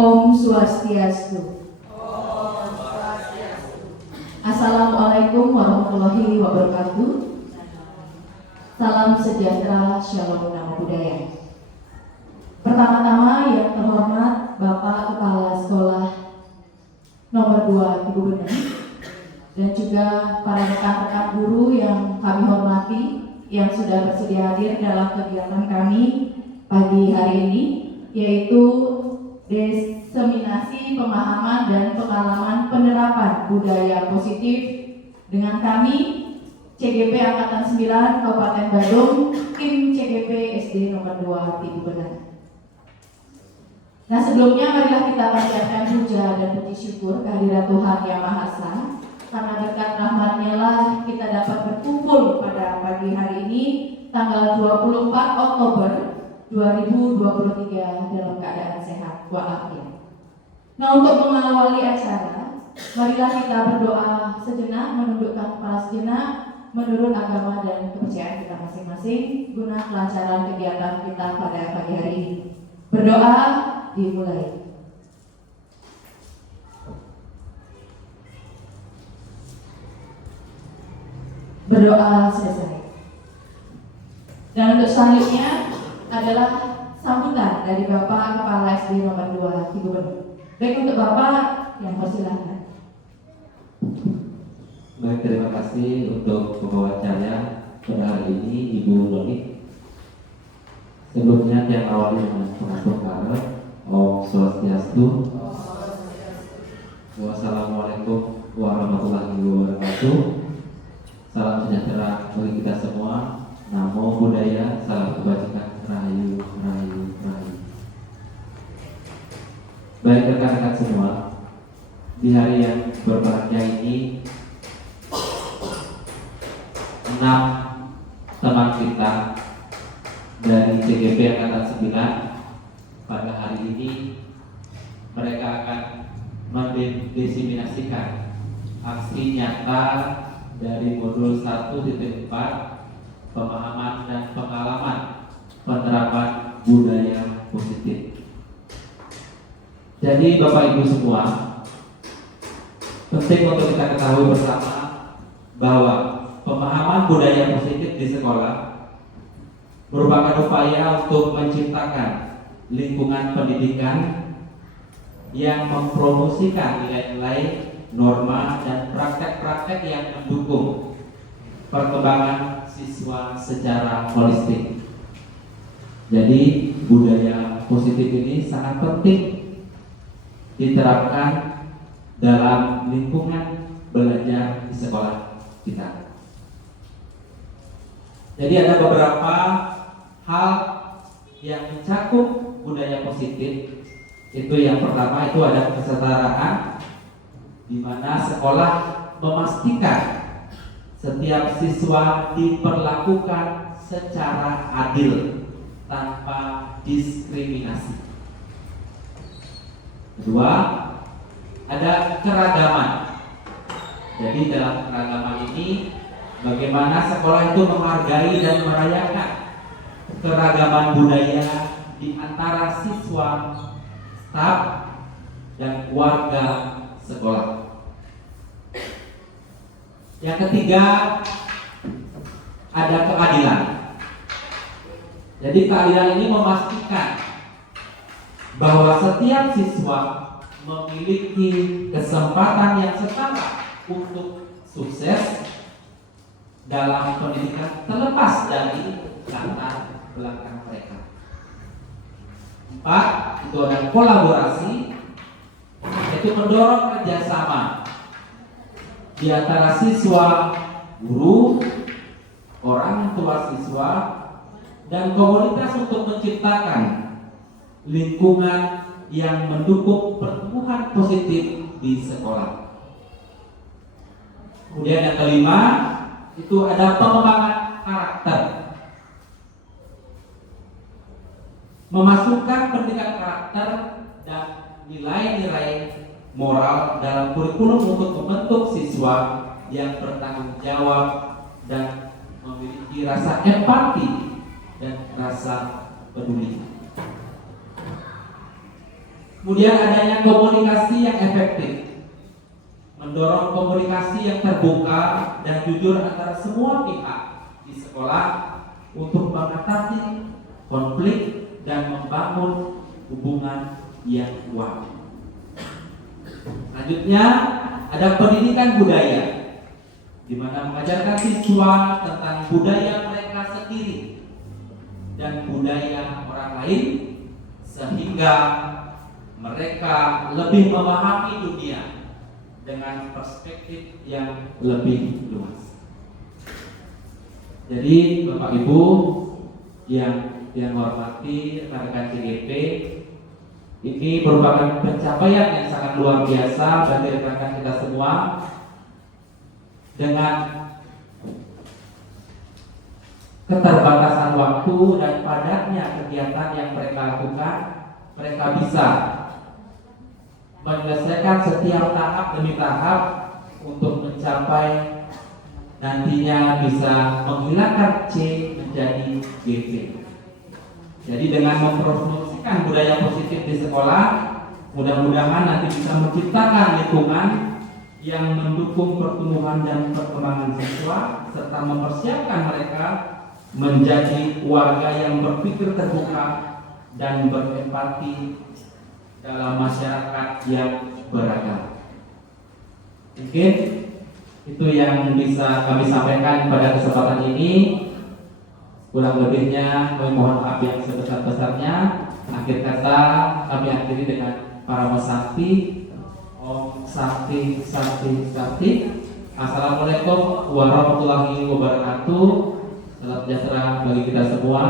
Om Swastiastu. Assalamualaikum warahmatullahi wabarakatuh. Salam sejahtera, shalom namo buddhaya. Pertama-tama yang terhormat Bapak Kepala Sekolah nomor 2 Ibu Bening dan juga para rekan-rekan guru yang kami hormati yang sudah bersedia hadir dalam kegiatan kami pagi hari ini, yaitu diseminasi pemahaman dan pengalaman penerapan budaya positif dengan kami CGP Angkatan 9 Kabupaten Badung, tim CGP SD nomor 2 Ibu Bening. Nah, sebelumnya marilah kita panjatkan puja dan puji syukur kehadirat Tuhan Yang Maha Esa, karena berkat rahmat-Nya lah kita dapat berkumpul pada pagi hari ini tanggal 24 Oktober 2023 dalam keadaan sehat walafiat. Nah, untuk mengawali acara, marilah kita berdoa sejenak, menundukkan kepala sejenak menurut agama dan kepercayaan kita masing-masing guna kelancaran kegiatan kita pada pagi hari ini. Berdoa dimulai. Berdoa selesai. Dan untuk selanjutnya adalah sambutan dari Bapak Kepala SD nomor 2 Ibu Bening. Baik, untuk Bapak yang persilahkan. Baik, terima kasih untuk pembawa acara pada hari ini Ibu Loli. Sebelumnya yang awalnya dengan pengacara Om Swastiastu. Wassalamualaikum warahmatullahi wabarakatuh. Salam sejahtera bagi kita semua. Namo Buddhaya, salam kebajikan, rahayu, rahayu, rahayu. Baik rekan-rekan semua, di hari yang berbahagia ini 6 teman kita dari CGP Angkatan 9 pada hari ini mereka akan mendiseminasikan aksi nyata dari modul 1.4 pemahaman dan pengalaman penerapan budaya positif. Jadi Bapak Ibu semua, penting untuk kita ketahui bersama bahwa pemahaman budaya positif di sekolah merupakan upaya untuk menciptakan lingkungan pendidikan yang mempromosikan nilai-nilai, norma, dan praktek-praktek yang mendukung perkembangan siswa secara holistik. Jadi budaya positif ini sangat penting diterapkan dalam lingkungan belajar di sekolah kita. Jadi ada beberapa hal yang mencakup budaya positif. Itu yang pertama, itu ada kesetaraan, di mana sekolah memastikan setiap siswa diperlakukan secara adil tanpa diskriminasi. Kedua, ada keragaman. Jadi dalam keragaman ini, bagaimana sekolah itu menghargai dan merayakan keragaman budaya di antara siswa, staf, dan warga sekolah. Yang ketiga, ada keadilan. Jadi keadilan ini memastikan bahwa setiap siswa memiliki kesempatan yang setara untuk sukses dalam pendidikan terlepas dari latar belakang mereka. 4, itu ada kolaborasi, yaitu mendorong kerjasama di antara siswa, guru, orang tua siswa, dan komunitas untuk menciptakan lingkungan yang mendukung pertumbuhan positif di sekolah. Kemudian yang kelima, itu ada pengembangan karakter. Memasukkan pendidikan karakter dan nilai-nilai moral dalam kurikulum untuk membentuk siswa yang bertanggung jawab dan memiliki rasa empati dan rasa peduli. Kemudian adanya komunikasi yang efektif, mendorong komunikasi yang terbuka dan jujur antara semua pihak di sekolah untuk mengatasi konflik dan membangun hubungan yang kuat. Selanjutnya ada pendidikan budaya, di mana mengajarkan siswa tentang budaya mereka sendiri dan budaya orang lain, sehingga mereka lebih memahami dunia dengan perspektif yang lebih luas. Jadi Bapak Ibu yang hormati rekan-rekan CGP, ini merupakan pencapaian yang sangat luar biasa bagi rekan-rekan kita semua. Dengan keterbatasan waktu dan padatnya kegiatan yang mereka lakukan, mereka bisa menyelesaikan setiap tahap demi tahap untuk mencapai nantinya bisa menghilangkan C menjadi GC. Jadi dengan mempromosikan budaya positif di sekolah, mudah-mudahan nanti bisa menciptakan lingkungan yang mendukung pertumbuhan dan perkembangan siswa serta mempersiapkan mereka menjadi warga yang berpikir terbuka dan berempati dalam masyarakat yang beragam. Mungkin itu yang bisa kami sampaikan pada kesempatan ini. Kurang lebihnya kami mohon maaf yang sebesar-besarnya. Akhir kata kami akhiri dengan Paramo Sakti. Om Sakti Sakti Sakti. Assalamualaikum warahmatullahi wabarakatuh. Salam sejahtera bagi kita semua.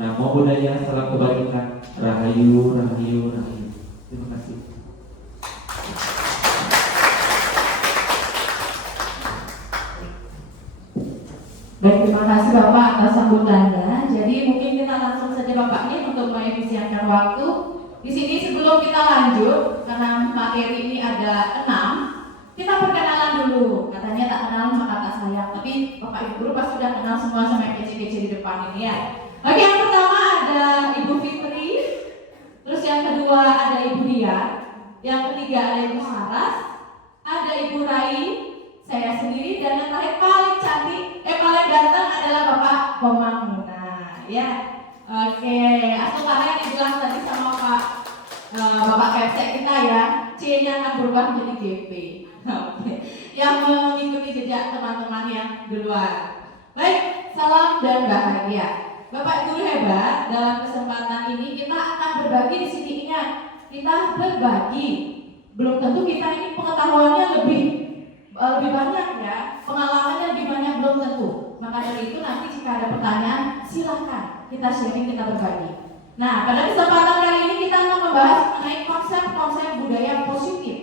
Namo Buddhaya, salam kebajikan. Rahayu, rahayu, rahayu. Terima kasih. Baik, terima kasih Bapak atas sambutannya. Jadi mungkin kita langsung saja Bapak ini untuk mengefisienkan waktu. Di sini sebelum kita lanjut, karena materi ini ada 6, kita perkenalan dulu. Katanya tak kenal maka tak sayang. Tapi Bapak Ibu guru pasti sudah kenal semua sama yang kece-kece di depan ini ya. Oke, yang pertama ada Ibu Fitri. Terus yang kedua ada Ibu Dian. Yang ketiga ada Ibu Saras. Ada Ibu Rai, saya sendiri, dan yang terakhir paling cantik, paling ganteng adalah Bapak Komang Muna, ya. Oke, asal yang dibilang tadi sama Bapak Kepsek kita ya, C-nya akan berubah menjadi GP. Oke, yang mengikuti jejak teman-teman yang duluan. Baik, salam dan bahagia. Bapak Guru hebat, dalam kesempatan ini kita akan berbagi di sini. Ingat, kita berbagi. Belum tentu kita ini pengetahuannya lebih banyak ya, pengalamannya lebih banyak belum tentu. Maka dari itu nanti jika ada pertanyaan silahkan kita sharing, kita berbagi. Nah, pada kesempatan kali ini kita akan membahas mengenai konsep-konsep budaya positif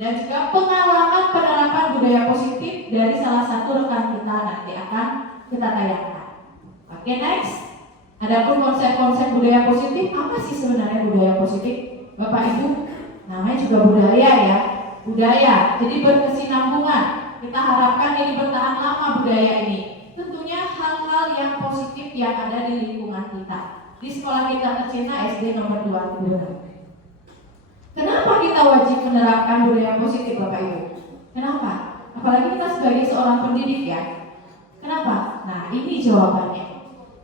dan juga pengalaman penerapan budaya positif dari salah satu rekan kita nanti akan kita tayangkan. Oke, next. Adapun konsep-konsep budaya positif, apa sih sebenarnya budaya positif? Bapak Ibu, namanya juga budaya ya. Budaya, jadi berkesinambungan. Kita harapkan ini bertahan lama budaya ini. Tentunya hal-hal yang positif yang ada di lingkungan kita. Di sekolah kita tercinta SD nomor 2 Kenapa kita wajib menerapkan budaya positif Bapak Ibu? Kenapa? Apalagi kita sebagai seorang pendidik ya. Kenapa? Nah, ini jawabannya.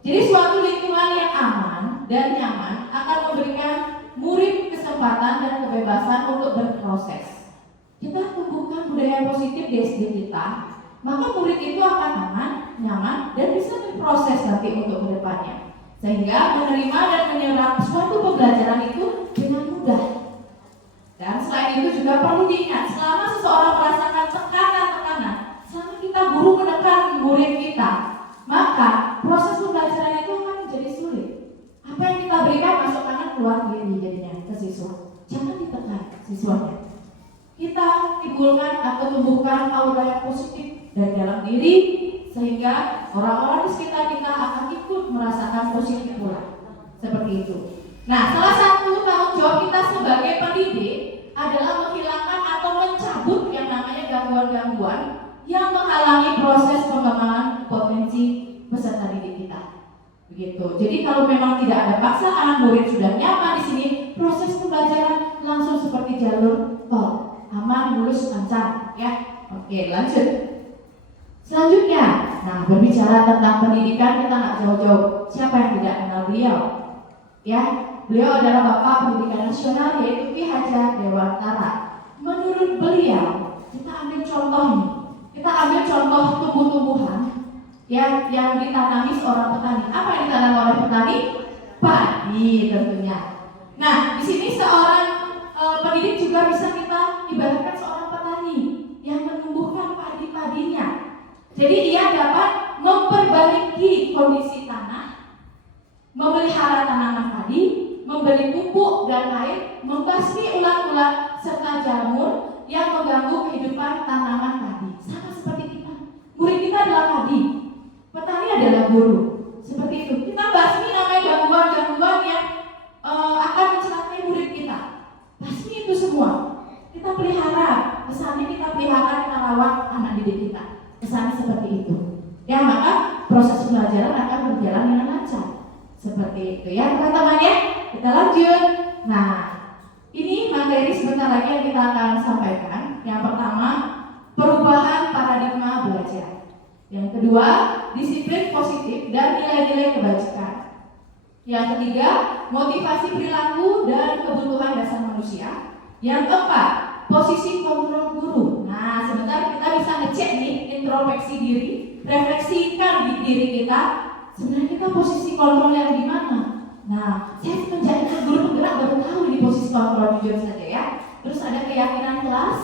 Jadi suatu lingkungan yang aman dan nyaman akan memberikan murid kesempatan dan kebebasan untuk berproses. Kita tumbuhkan budaya positif di SD kita, maka murid itu akan aman, nyaman, dan bisa berproses nanti untuk kedepannya, sehingga menerima dan menyerap suatu pembelajaran itu dengan mudah. Dan selain itu juga perlu diingat, selama seseorang merasakan tekanan-tekanan, selama kita guru menekan murid kita, maka proses pembelajaran itu akan menjadi sulit. Apa yang kita berikan masuk kanan keluar kiri jadinya ke siswa. Jangan ditekan siswanya. Kita timbulkan atau tumbuhkan aura yang positif dari dalam diri, sehingga orang-orang di sekitar kita akan ikut merasakan positif pula. Seperti itu. Nah, salah satu tanggung jawab kita sebagai pendidik adalah menghilangkan atau mencabut yang namanya gangguan-gangguan yang menghalangi proses pengembangan potensi peserta didik kita. Begitu. Jadi kalau memang tidak ada paksaan, murid sudah nyaman di sini, proses pembelajaran Oke, lanjut. Selanjutnya, nah berbicara tentang pendidikan kita nggak jauh-jauh. Siapa yang tidak kenal beliau? Ya, beliau adalah Bapak Pendidikan Nasional yaitu Ki Hajar Dewantara. Menurut beliau, kita ambil contoh nih. Kita ambil contoh tumbuh-tumbuhan yang ditanami seorang petani. Apa yang ditanam oleh petani? Padi tentunya. Nah, di sini seorang pendidik juga bisa kita ibaratkan seorang petani yang menumbuhkan padi-padinya. Jadi ia dapat memperbaiki kondisi tanah, memelihara tanaman padi, memberi pupuk dan air, membasmi ulat-ulat serta jamur yang mengganggu kehidupan tanaman padi. Sama seperti kita. Murid kita adalah padi, petani adalah guru. Seperti itu. Kita basmi namanya gangguan-gangguan yang akan mencelakai murid kita. Basmi itu semua. Kita pelihara, kesannya kita pelihara, kita rawat anak didik kita. Kesannya seperti itu. Ya, maka proses pembelajaran akan berjalan dengan lancar. Seperti itu ya teman-teman ya. Kita lanjut. Nah, ini materi sebentar lagi yang kita akan sampaikan. Yang pertama, perubahan paradigma belajar. Yang kedua, disiplin positif dan nilai-nilai kebajikan. Yang ketiga, motivasi perilaku dan kebutuhan dasar manusia. Yang keempat, posisi kontrol guru. Nah, sebentar kita bisa ngecek nih, introspeksi diri, refleksikan di diri kita. Sebenarnya kita posisi kontrol yang di mana? Nah, saya menjadi guru penggerak baru tahu di posisi kontrol, jujur saja ya. Terus ada keyakinan kelas,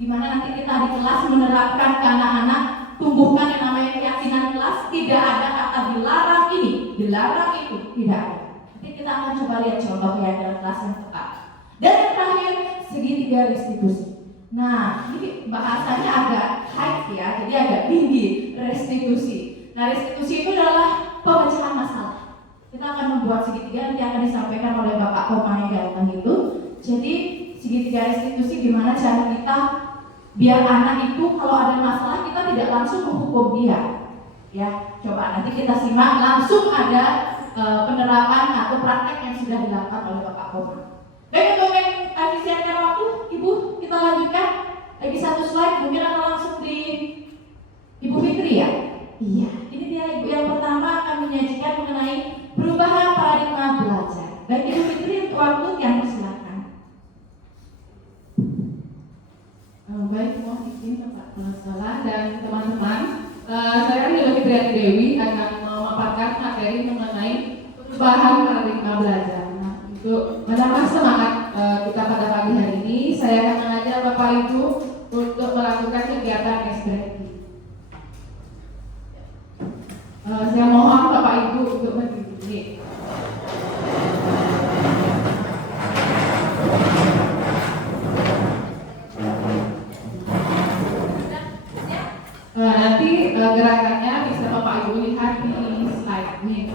di mana nanti kita di kelas menerapkan ke anak-anak, tumbuhkan yang namanya keyakinan kelas. Tidak ada kata dilarang ini, dilarang itu, tidak ada. Nanti kita akan coba lihat contoh keyakinan kelas yang tepat. Dan yang terakhir, segitiga restitusi. Nah, ini bahasanya agak high ya, jadi agak tinggi, restitusi. Nah, restitusi itu adalah pemecahan masalah. Kita akan membuat segitiga, nanti akan disampaikan oleh Bapak Koma yang ganteng itu. Jadi, segitiga restitusi gimana cara kita biar anak itu kalau ada masalah kita tidak langsung menghukum dia. Ya, coba nanti kita simak langsung ada penerapan atau praktek yang sudah dilakukan oleh Bapak Koma. Baik, untuk efisienkan waktu, Ibu, kita lanjutkan. Lagi satu slide, mungkin akan langsung di Ibu Fitri ya? Iya, ini dia Ibu yang pertama akan menyajikan mengenai perubahan paradigma belajar. Baik, Ibu Fitri, untuk waktu yang persilakan. Baik, mohon izin Bapak Salah dan teman-teman. Saya Ibu Fitri Dewi akan memaparkan materi mengenai perubahan paradigma belajar. Untuk menambah semangat kita pada pagi hari ini, saya akan mengajak Bapak Ibu untuk melakukan kegiatan ekspresi. Saya mohon Bapak Ibu untuk berdiri. Nanti gerakannya bisa Bapak Ibu lihat di slide ini.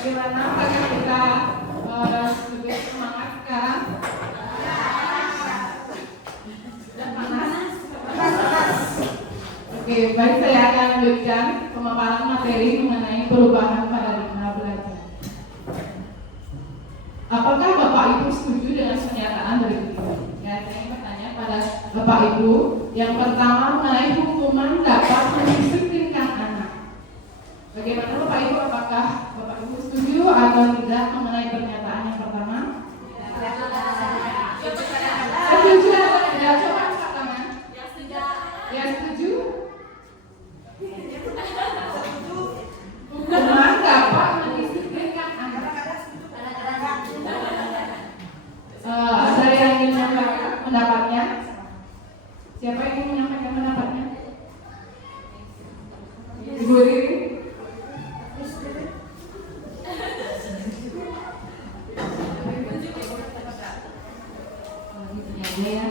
Bagaimana apakah kita lebih semangat sekarang? Dan panas? Oke, baik, saya akan lanjutkan pemaparan materi mengenai perubahan paradigma belajar. Apakah Bapak Ibu setuju dengan pernyataan berikut ini? Ya, saya ingin bertanya pada Bapak Ibu. Yang pertama mengenai hukuman dapat mendisiplinkan anak. Bagaimana Bapak Ibu? Apakah Bapak Ibu setuju atau tidak mengenai pernyataan yang pertama? Setuju atau tidak? Coba angkat tangan. Ya, setuju. Hukuman dapat mendisiplinkan anak. Ada yang ingin menyampaikan pendapatnya? Siapa yang ingin menyampaikan pendapatnya? Ibu Riri? Ya.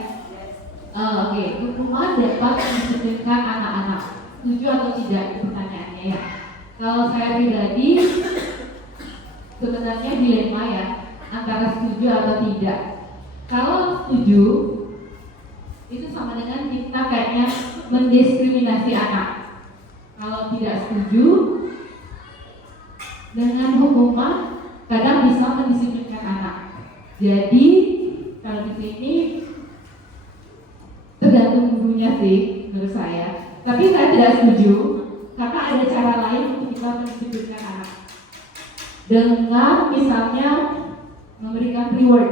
Oke, hukuman dapat mendisiplinkan anak-anak. Setuju atau tidak itu pertanyaannya ya. Kalau saya pribadi sebenarnya dilema ya antara setuju atau tidak. Kalau setuju itu sama dengan kita kayaknya mendiskriminasi anak. Kalau tidak setuju dengan hukuman kadang bisa mendisiplinkan anak. Jadi kalau di sini tergantung gurunya sih menurut saya. Tapi saya tidak setuju karena ada cara lain untuk kita mendisiplinkan anak. Dengan misalnya memberikan reward,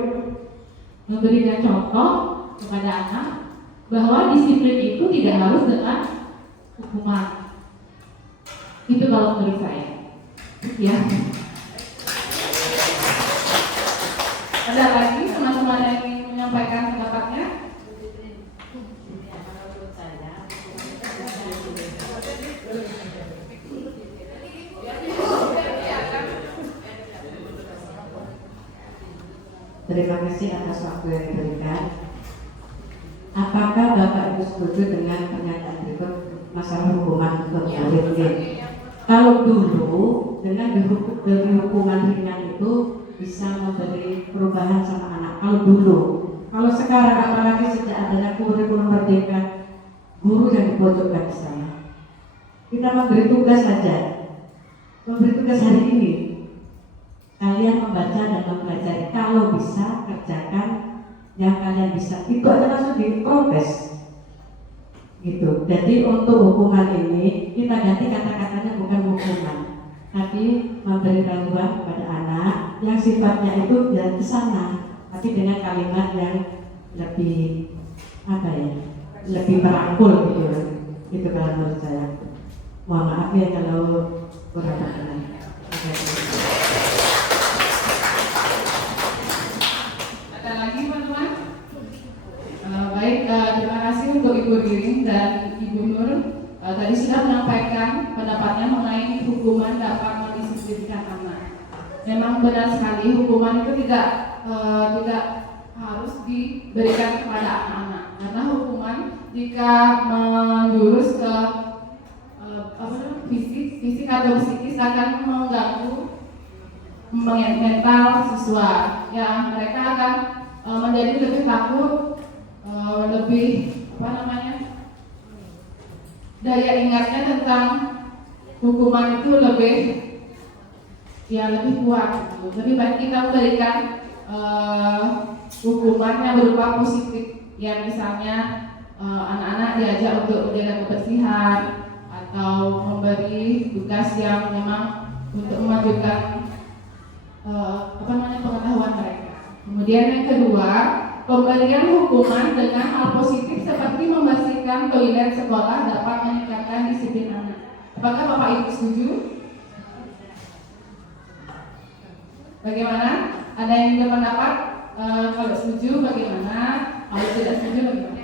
memberikan contoh kepada anak bahwa disiplin itu tidak harus dengan hukuman. Itu kalau menurut saya. Ya. Ada lagi teman-teman yang ingin menyampaikan pendapatnya? Terima kasih atas waktu yang diberikan. Apakah Bapak Ibu setuju dengan pernyataan berikut masalah hukuman untuk murid? Kalau dulu dengan diberi hukuman ringan itu bisa memberi perubahan sama anak. Kalau dulu, kalau sekarang apalagi sejak adanya kurikulum merdeka, guru yang dipojokkan di sana. Kita memberi tugas saja, memberi tugas hari ini. Kalian membaca dan mempelajari, kalau bisa kerjakan yang kalian bisa. Itu aja langsung diprotes. Gitu. Jadi untuk hukuman ini kita ganti kata-katanya bukan hukuman, tapi memberi panduan kepada anak yang sifatnya itu ya ke sana, tapi dengan kalimat yang lebih apa ya, lebih merangkul gitu. Itu kalau menurut saya. Mohon maaf ya kalau kurang berkenan. Baik, terima kasih untuk Ibu Ririn dan Ibu Nur. Tadi sudah menyampaikan pendapatnya mengenai hukuman dapat mendisiplinkan anak. Memang benar sekali hukuman itu tidak harus diberikan kepada anak-anak, karena hukuman jika menjurus ke fisik atau psikis akan mengganggu mental siswa. Ya, mereka akan menjadi lebih takut. Lebih daya ingatnya tentang hukuman itu lebih kuat gitu. Lebih baik kita memberikan hukuman yang berupa positif, yang misalnya anak-anak diajak untuk menjaga kebersihan atau memberi tugas yang memang untuk memajukan pengetahuan mereka. Kemudian yang kedua, pemberian hukuman dengan hal positif seperti membersihkan toilet sekolah dapat meningkatkan disiplin anak. Apakah Bapak Ibu setuju? Bagaimana? Ada yang berpendapat? Kalau setuju bagaimana? Kalau tidak setuju bagaimana?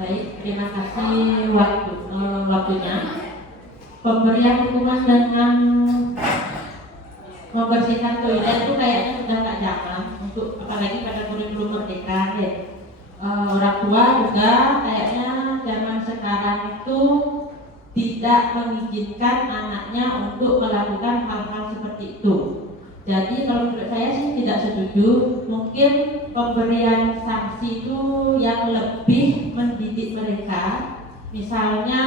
Baik, terima kasih waktunya. Pemberian hukuman dengan membersihkan toilet itu kayaknya sudah tak zaman untuk, apalagi pada kurikulum merdeka ya. Orang tua juga kayaknya zaman tidak mengizinkan anaknya untuk melakukan hal-hal seperti itu. Jadi kalau menurut saya sih tidak setuju. Mungkin pemberian sanksi itu yang lebih mendidik mereka. Misalnya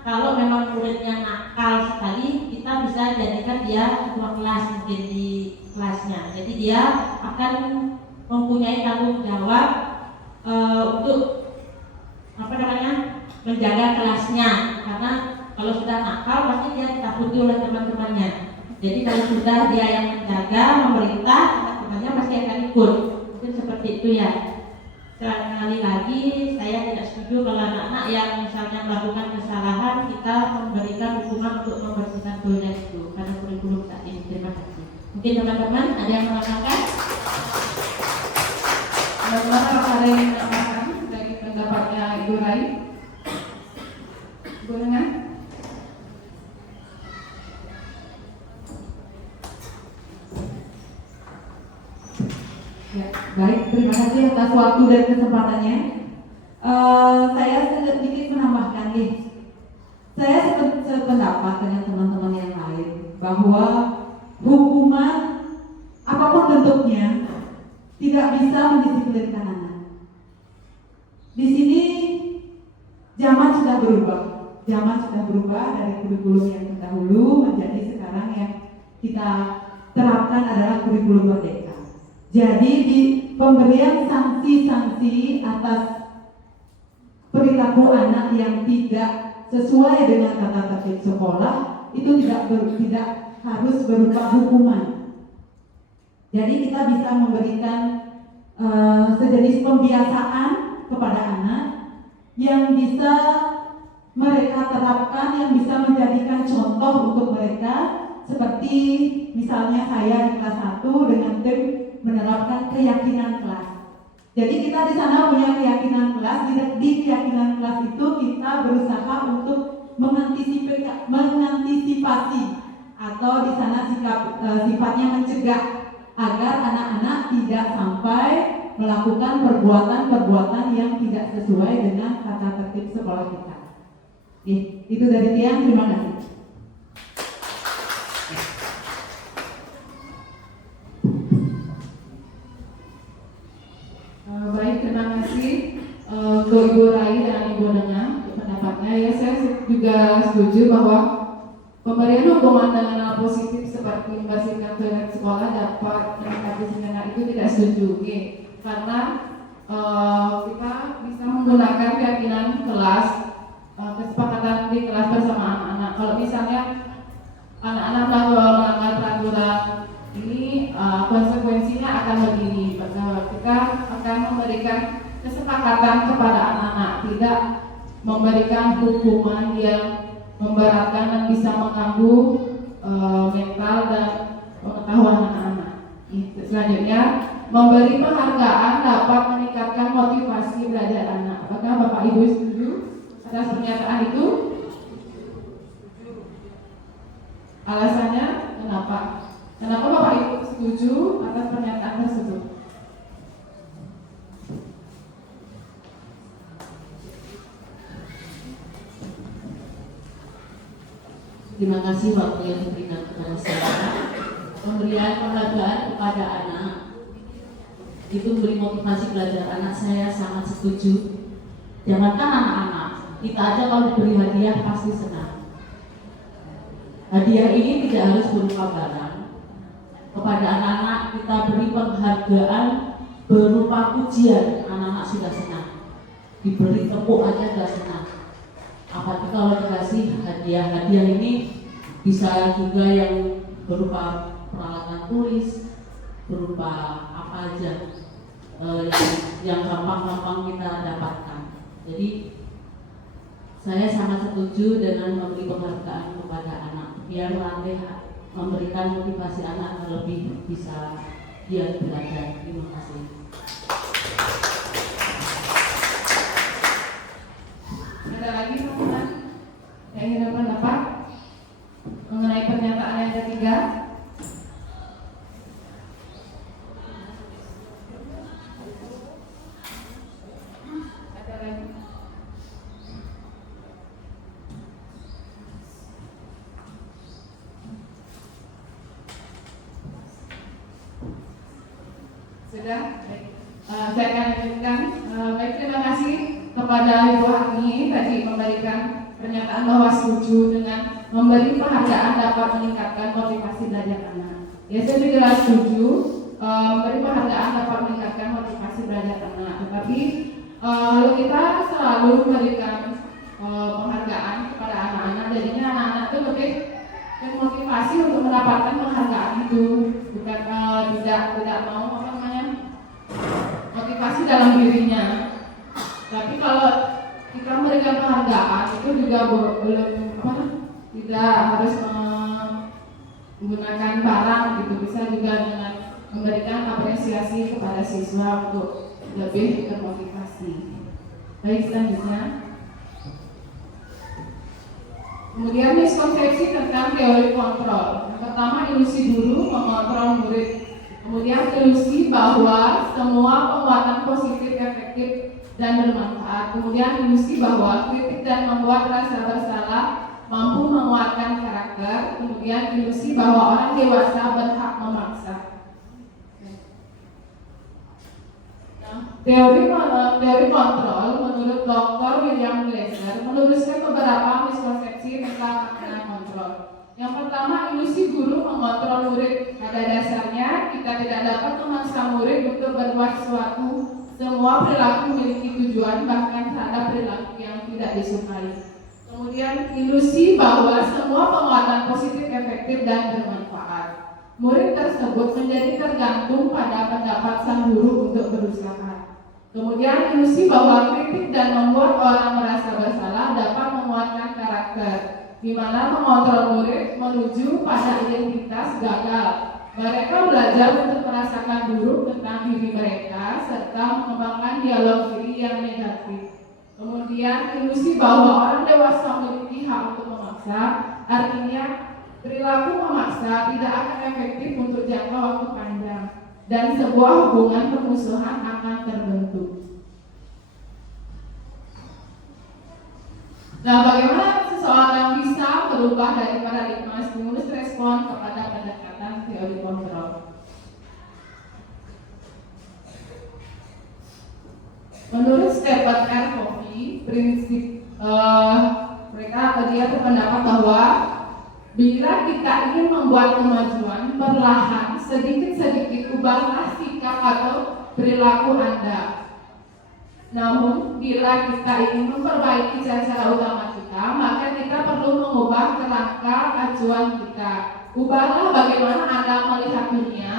kalau memang muridnya nakal sekali, kita bisa jadikan dia ketua kelas mungkin di kelasnya. Jadi dia akan mempunyai tanggung jawab untuk menjaga kelasnya. Karena kalau sudah nakal pasti dia ditakuti oleh teman-temannya. Jadi kalau sudah dia yang menjaga, memerintah, teman-temannya pasti akan ikut. Mungkin seperti itu ya. Sekali lagi saya tidak setuju kalau anak-anak yang misalnya melakukan kesalahan kita memberikan hukuman untuk membersihkan toilet itu karena kurikulum saat ini. Terima kasih. Mungkin teman-teman ada yang menambahkan? Teman-teman apakah ada yang menambahkan dari pendapatnya Ibu Rai? Ibu Nengan? Ya, baik, terima kasih atas waktu dan kesempatannya. Saya sedikit menambahkan nih. Saya sependapat dengan teman-teman yang lain bahwa hukuman apapun bentuknya tidak bisa mendisiplinkan anak. Di sini zaman sudah berubah. Zaman sudah berubah dari kurikulum yang terdahulu menjadi sekarang yang kita terapkan adalah kurikulum merdeka. Jadi di pemberian sanksi-sanksi atas perilaku anak yang tidak sesuai dengan tata tertib sekolah itu tidak harus berupa hukuman. Jadi kita bisa memberikan sejenis pembiasaan kepada anak yang bisa mereka terapkan, yang bisa menjadikan contoh untuk mereka, seperti misalnya saya di kelas 1 dengan tim menerapkan keyakinan kelas. Jadi kita di sana punya keyakinan kelas. Di keyakinan kelas itu kita berusaha untuk mengantisipasi atau di sana sifatnya mencegah agar anak-anak tidak sampai melakukan perbuatan-perbuatan yang tidak sesuai dengan tata tertib sekolah kita. Itu dari Tiang, terima kasih. Baik, terima kasih untuk Ibu Rai dan Ibu Nengan untuk pendapatnya. Ya, saya juga setuju bahwa pemberian hukuman dengan hal positif seperti membersihkan toilet sekolah dapat meningkatkan semangat itu tidak setuju, karena kita bisa menggunakan keyakinan kelas, kesepakatan di kelas bersama anak-anak. Kalau misalnya anak-anak melanggar peraturan ini, konsekuensinya akan begini. Kita akan memberikan kesepakatan kepada anak-anak, tidak memberikan hukuman yang memberatkan dan bisa mengganggu mental dan pengetahuan anak-anak. Selanjutnya, memberi penghargaan dapat meningkatkan motivasi belajar anak. Apakah Bapak Ibu setuju atas pernyataan itu? Alasannya kenapa? Kenapa Bapak Ibu setuju atas pernyataan tersebut? Terima kasih waktu yang diberikan kepada saya. Pemberian penghargaan kepada anak itu memberi motivasi belajar anak, saya sangat setuju. Jangankan anak-anak, kita aja kalau diberi hadiah pasti senang. Hadiah ini tidak harus berupa barang. Kepada anak-anak kita beri penghargaan berupa pujian, anak-anak sudah senang. Diberi tepuk aja sudah senang. Apalagi kalau dikasih hadiah ini bisa juga yang berupa peralatan tulis, berupa apa aja yang gampang-gampang kita dapatkan. Jadi saya sangat setuju dengan memberi penghargaan kepada anak, biar nanti memberikan motivasi anak lebih bisa giat belajar. Terima kasih. Ada lagi teman-teman yang ingin berpendapat mengenai pernyataan yang ketiga? Ada lagi? Sudah, baik. Saya akan lanjutkan. Baik, terima kasih kepada Ibu Hani tadi memberikan pernyataan bahwa setuju dengan memberi penghargaan dapat meningkatkan motivasi belajar anak. Ya, saya juga setuju memberi penghargaan dapat meningkatkan motivasi belajar anak. Tetapi kalau kita selalu memberikan penghargaan kepada anak-anak, jadinya anak-anak itu lebih termotivasi untuk mendapatkan penghargaan itu, bukan tidak mau motivasi dalam dirinya. Tapi kalau kita memberikan penghargaan itu juga belum tidak harus menggunakan barang gitu, bisa juga dengan memberikan apresiasi kepada siswa untuk lebih termotivasi. Baik, selanjutnya. Kemudian miskonsepsi tentang teori kontrol. Yang pertama, ilusi guru mengontrol murid. Kemudian ilusi bahwa semua penguatan positif efektif dan bermanfaat. Kemudian ilusi bahwa kritik dan membuat rasa bersalah mampu menguatkan karakter. Kemudian ilusi bahwa orang dewasa berhak memaksa. Teori kontrol menurut Dr. William Glasser meluruskan beberapa miskonsepsi tentang makna kontrol. Yang pertama, ilusi guru mengontrol murid. Pada dasarnya, kita tidak dapat memaksa murid untuk berbuat sesuatu. Semua perilaku memiliki tujuan, bahkan terhadap perilaku yang tidak disukai. Kemudian, ilusi bahwa semua penguatan positif efektif dan bermanfaat. Murid tersebut menjadi tergantung pada pendapat sang guru untuk berusaha. Kemudian ilusi bahwa kritik dan membuat orang merasa bersalah dapat menguatkan karakter, di mana mengontrol murid menuju pada identitas gagal. Mereka belajar untuk merasakan buruk tentang diri mereka serta mengembangkan dialog diri yang negatif. Kemudian ilusi bahwa orang dewasa memiliki hak untuk memaksa, artinya perilaku memaksa tidak akan efektif untuk jangka waktu panjang dan sebuah hubungan permusuhan akan terbentuk. Nah, bagaimana seseorang bisa berubah dari paradigma stimulus respon kepada pendekatan teori kontrol? Menurut Stephen R. Covey, prinsip dia berpendapat bahwa bila kita ingin membuat kemajuan, perlahan, sedikit-sedikit ubahlah sikap atau perilaku Anda. Namun, bila kita ingin memperbaiki cara utama kita, maka kita perlu mengubah kerangka acuan kita. Ubahlah bagaimana Anda melihat dunia,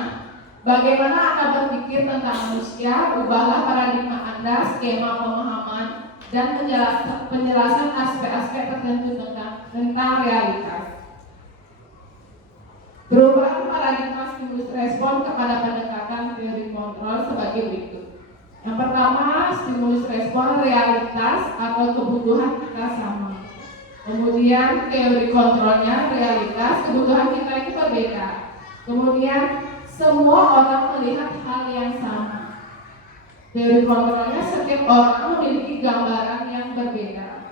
bagaimana Anda berpikir tentang manusia, ubahlah paradigma Anda, skema pemahaman, dan penjelasan aspek-aspek tertentu tentang realitas. Perubahan paradigma stimulus respon kepada pendekatan teori kontrol sebagai berikut. Yang pertama, stimulus respon realitas atau kebutuhan kita sama. Kemudian teori kontrolnya realitas, kebutuhan kita itu berbeda. Kemudian semua orang melihat hal yang sama. Teori kontrolnya setiap orang memiliki gambaran yang berbeda.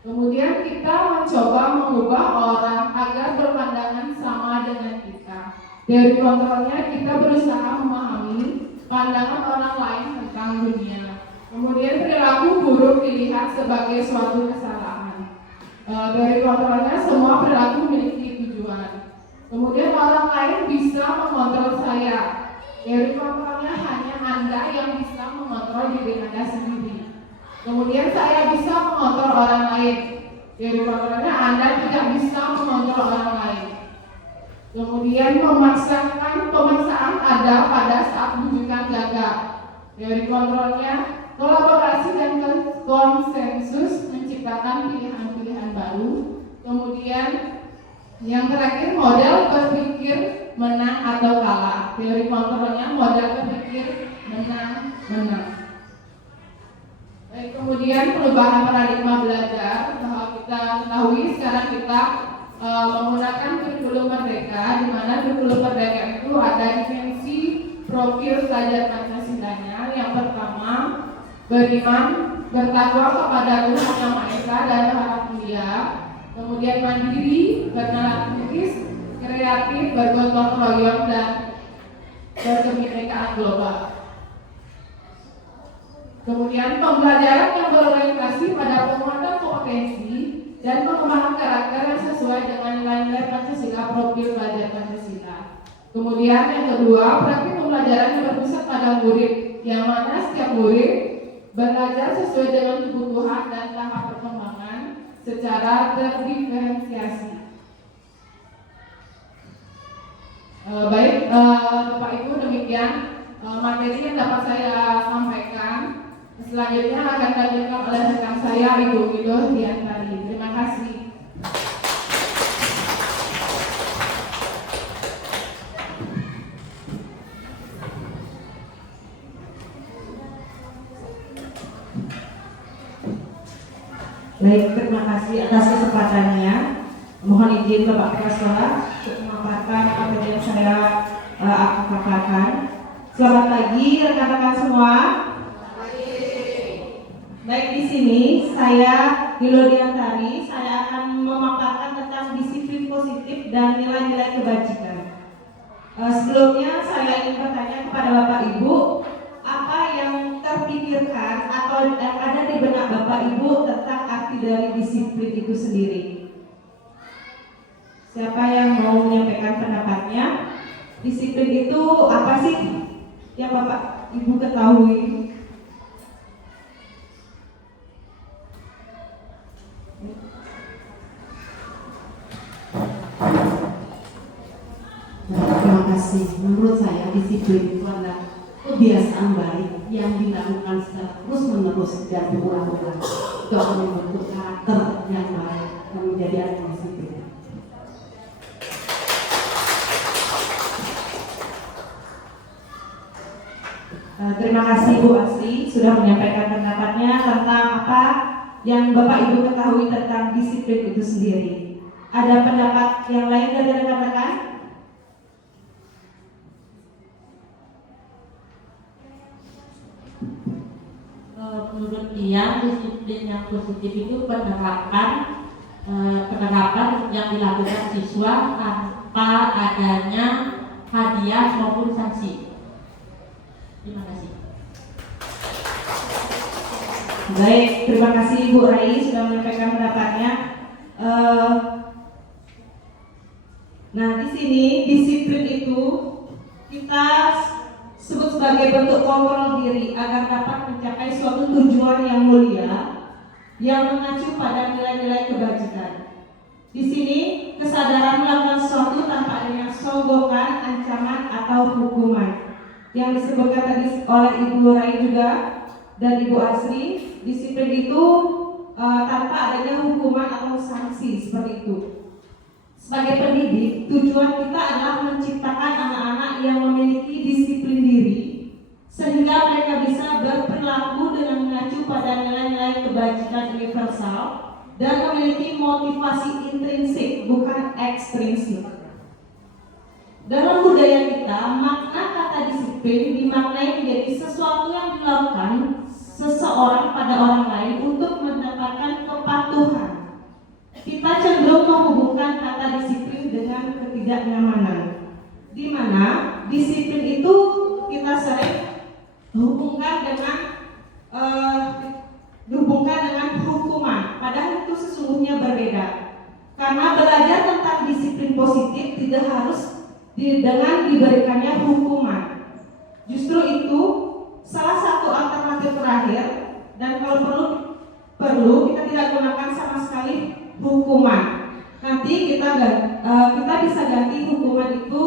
Kemudian kita mencoba mengubah orang agar berpandangan sama dengan kita. Teori kontrolnya kita berusaha memahami pandangan orang lain tentang dunia. Kemudian perilaku buruk dilihat sebagai suatu kesalahan. Teori kontrolnya semua perilaku memiliki tujuan. Kemudian orang lain bisa mengontrol saya. Teori kontrolnya hanya Anda yang bisa mengontrol diri Anda sendiri. Kemudian saya bisa mengontrol orang lain. Teori kontrolnya Anda tidak bisa mengontrol orang lain. Kemudian pemaksaan ada pada saat bujukan gagal. Teori kontrolnya kolaborasi dan konsensus menciptakan pilihan-pilihan baru. Kemudian yang terakhir model berpikir menang atau kalah. Teori kontrolnya model berpikir menang. Baik, kemudian perubahan paradigma belajar. Kita ketahui sekarang kita menggunakan kurikulum merdeka, di mana kurikulum merdeka itu ada dimensi profil belajar Pancasilanya. Yang pertama, beriman, bertakwa kepada Tuhan Yang Maha Esa dan berharap mulia. Kemudian mandiri, bernalar kritis, kreatif, bergotong royong, dan berkebinekaan global. Kemudian pembelajaran yang berorientasi pada penguatan kompetensi dan pengembangan karakter yang sesuai dengan nilai-nilai Pancasila, profil belajar Pancasila. Kemudian yang kedua, praktik pembelajaran yang berpusat pada murid, yang mana setiap murid belajar sesuai dengan kebutuhan dan tahap perkembangan secara terdiferensiasi. Baik, Bapak Ibu, demikian materi yang dapat saya sampaikan. Selanjutnya akan dilanjutkan oleh rekan saya, Ibu Widow Diantari. Terima kasih. Baik, terima kasih atas kesempatannya. Mohon izin Bapak Kepala Sekolah untuk memaparkan apa yang saya akan paparkan. Selamat pagi rekan-rekan semua. Baik, di sini saya Widow Diantari. Saya akan memaparkan tentang disiplin positif dan nilai-nilai kebajikan. Sebelumnya saya ingin bertanya kepada Bapak Ibu, apa yang terpikirkan atau yang ada di benak Bapak Ibu tentang arti dari disiplin itu sendiri? Siapa yang mau menyampaikan pendapatnya? Disiplin itu apa sih yang Bapak Ibu ketahui? Terima kasih. Menurut saya disiplin itu adalah kebiasaan baik yang dilakukan secara terus-menerus dan berulang-ulang. Itu akan membentuk karakter yang baik dan menjadi anak disiplin. Terima kasih Bu Asri sudah menyampaikan pendapatnya tentang apa yang Bapak Ibu ketahui tentang disiplin itu sendiri. Ada pendapat yang lain dari rekan-rekan? Menurut dia disiplin yang positif itu penerapan yang dilakukan siswa tanpa adanya hadiah maupun sanksi. Terima kasih. Baik, terima kasih Ibu Rai sudah menyampaikan pendapatnya. Nah, di sini disiplin itu kita sebut sebagai bentuk kontrol diri agar dapat mencapai suatu tujuan yang mulia yang mengacu pada nilai-nilai kebajikan. Di sini kesadaran melakukan sesuatu tanpa adanya soggokan, ancaman atau hukuman. Yang disebutkan tadi oleh Ibu Rai juga dan Ibu Asri, disiplin itu tanpa adanya hukuman atau sanksi seperti itu. Sebagai pendidik, tujuan kita adalah menciptakan anak-anak yang memiliki disiplin diri sehingga mereka bisa berperilaku dengan mengacu pada nilai-nilai kebajikan universal dan memiliki motivasi intrinsik bukan ekstrinsik. Dalam budaya kita, makna kata disiplin dimaknai menjadi sesuatu yang dilakukan seseorang pada orang lain untuk mendapatkan kepatuhan. Kita cenderung menghubungkan kata disiplin dengan ketidaknyamanan, di mana disiplin itu kita sering dihubungkan dengan hukuman, padahal itu sesungguhnya berbeda. Karena belajar tentang disiplin positif tidak harus dengan diberikannya hukuman. Justru itu salah satu alternatif terakhir, dan kalau perlu kita tidak gunakan sama sekali hukuman. Nanti kita bisa ganti hukuman itu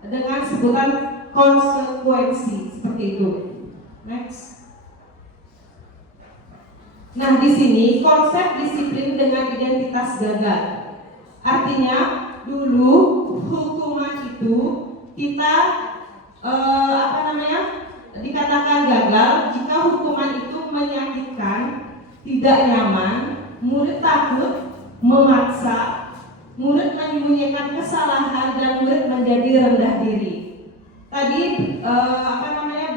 dengan sebutan konsekuensi seperti itu. Next. Nah, di sini konsep disiplin dengan identitas gagal. Artinya dulu hukuman itu kita dikatakan gagal jika hukuman itu menyakitkan, tidak nyaman, murid takut, memaksa, murid menyembunyikan kesalahan, dan murid menjadi rendah diri. Tadi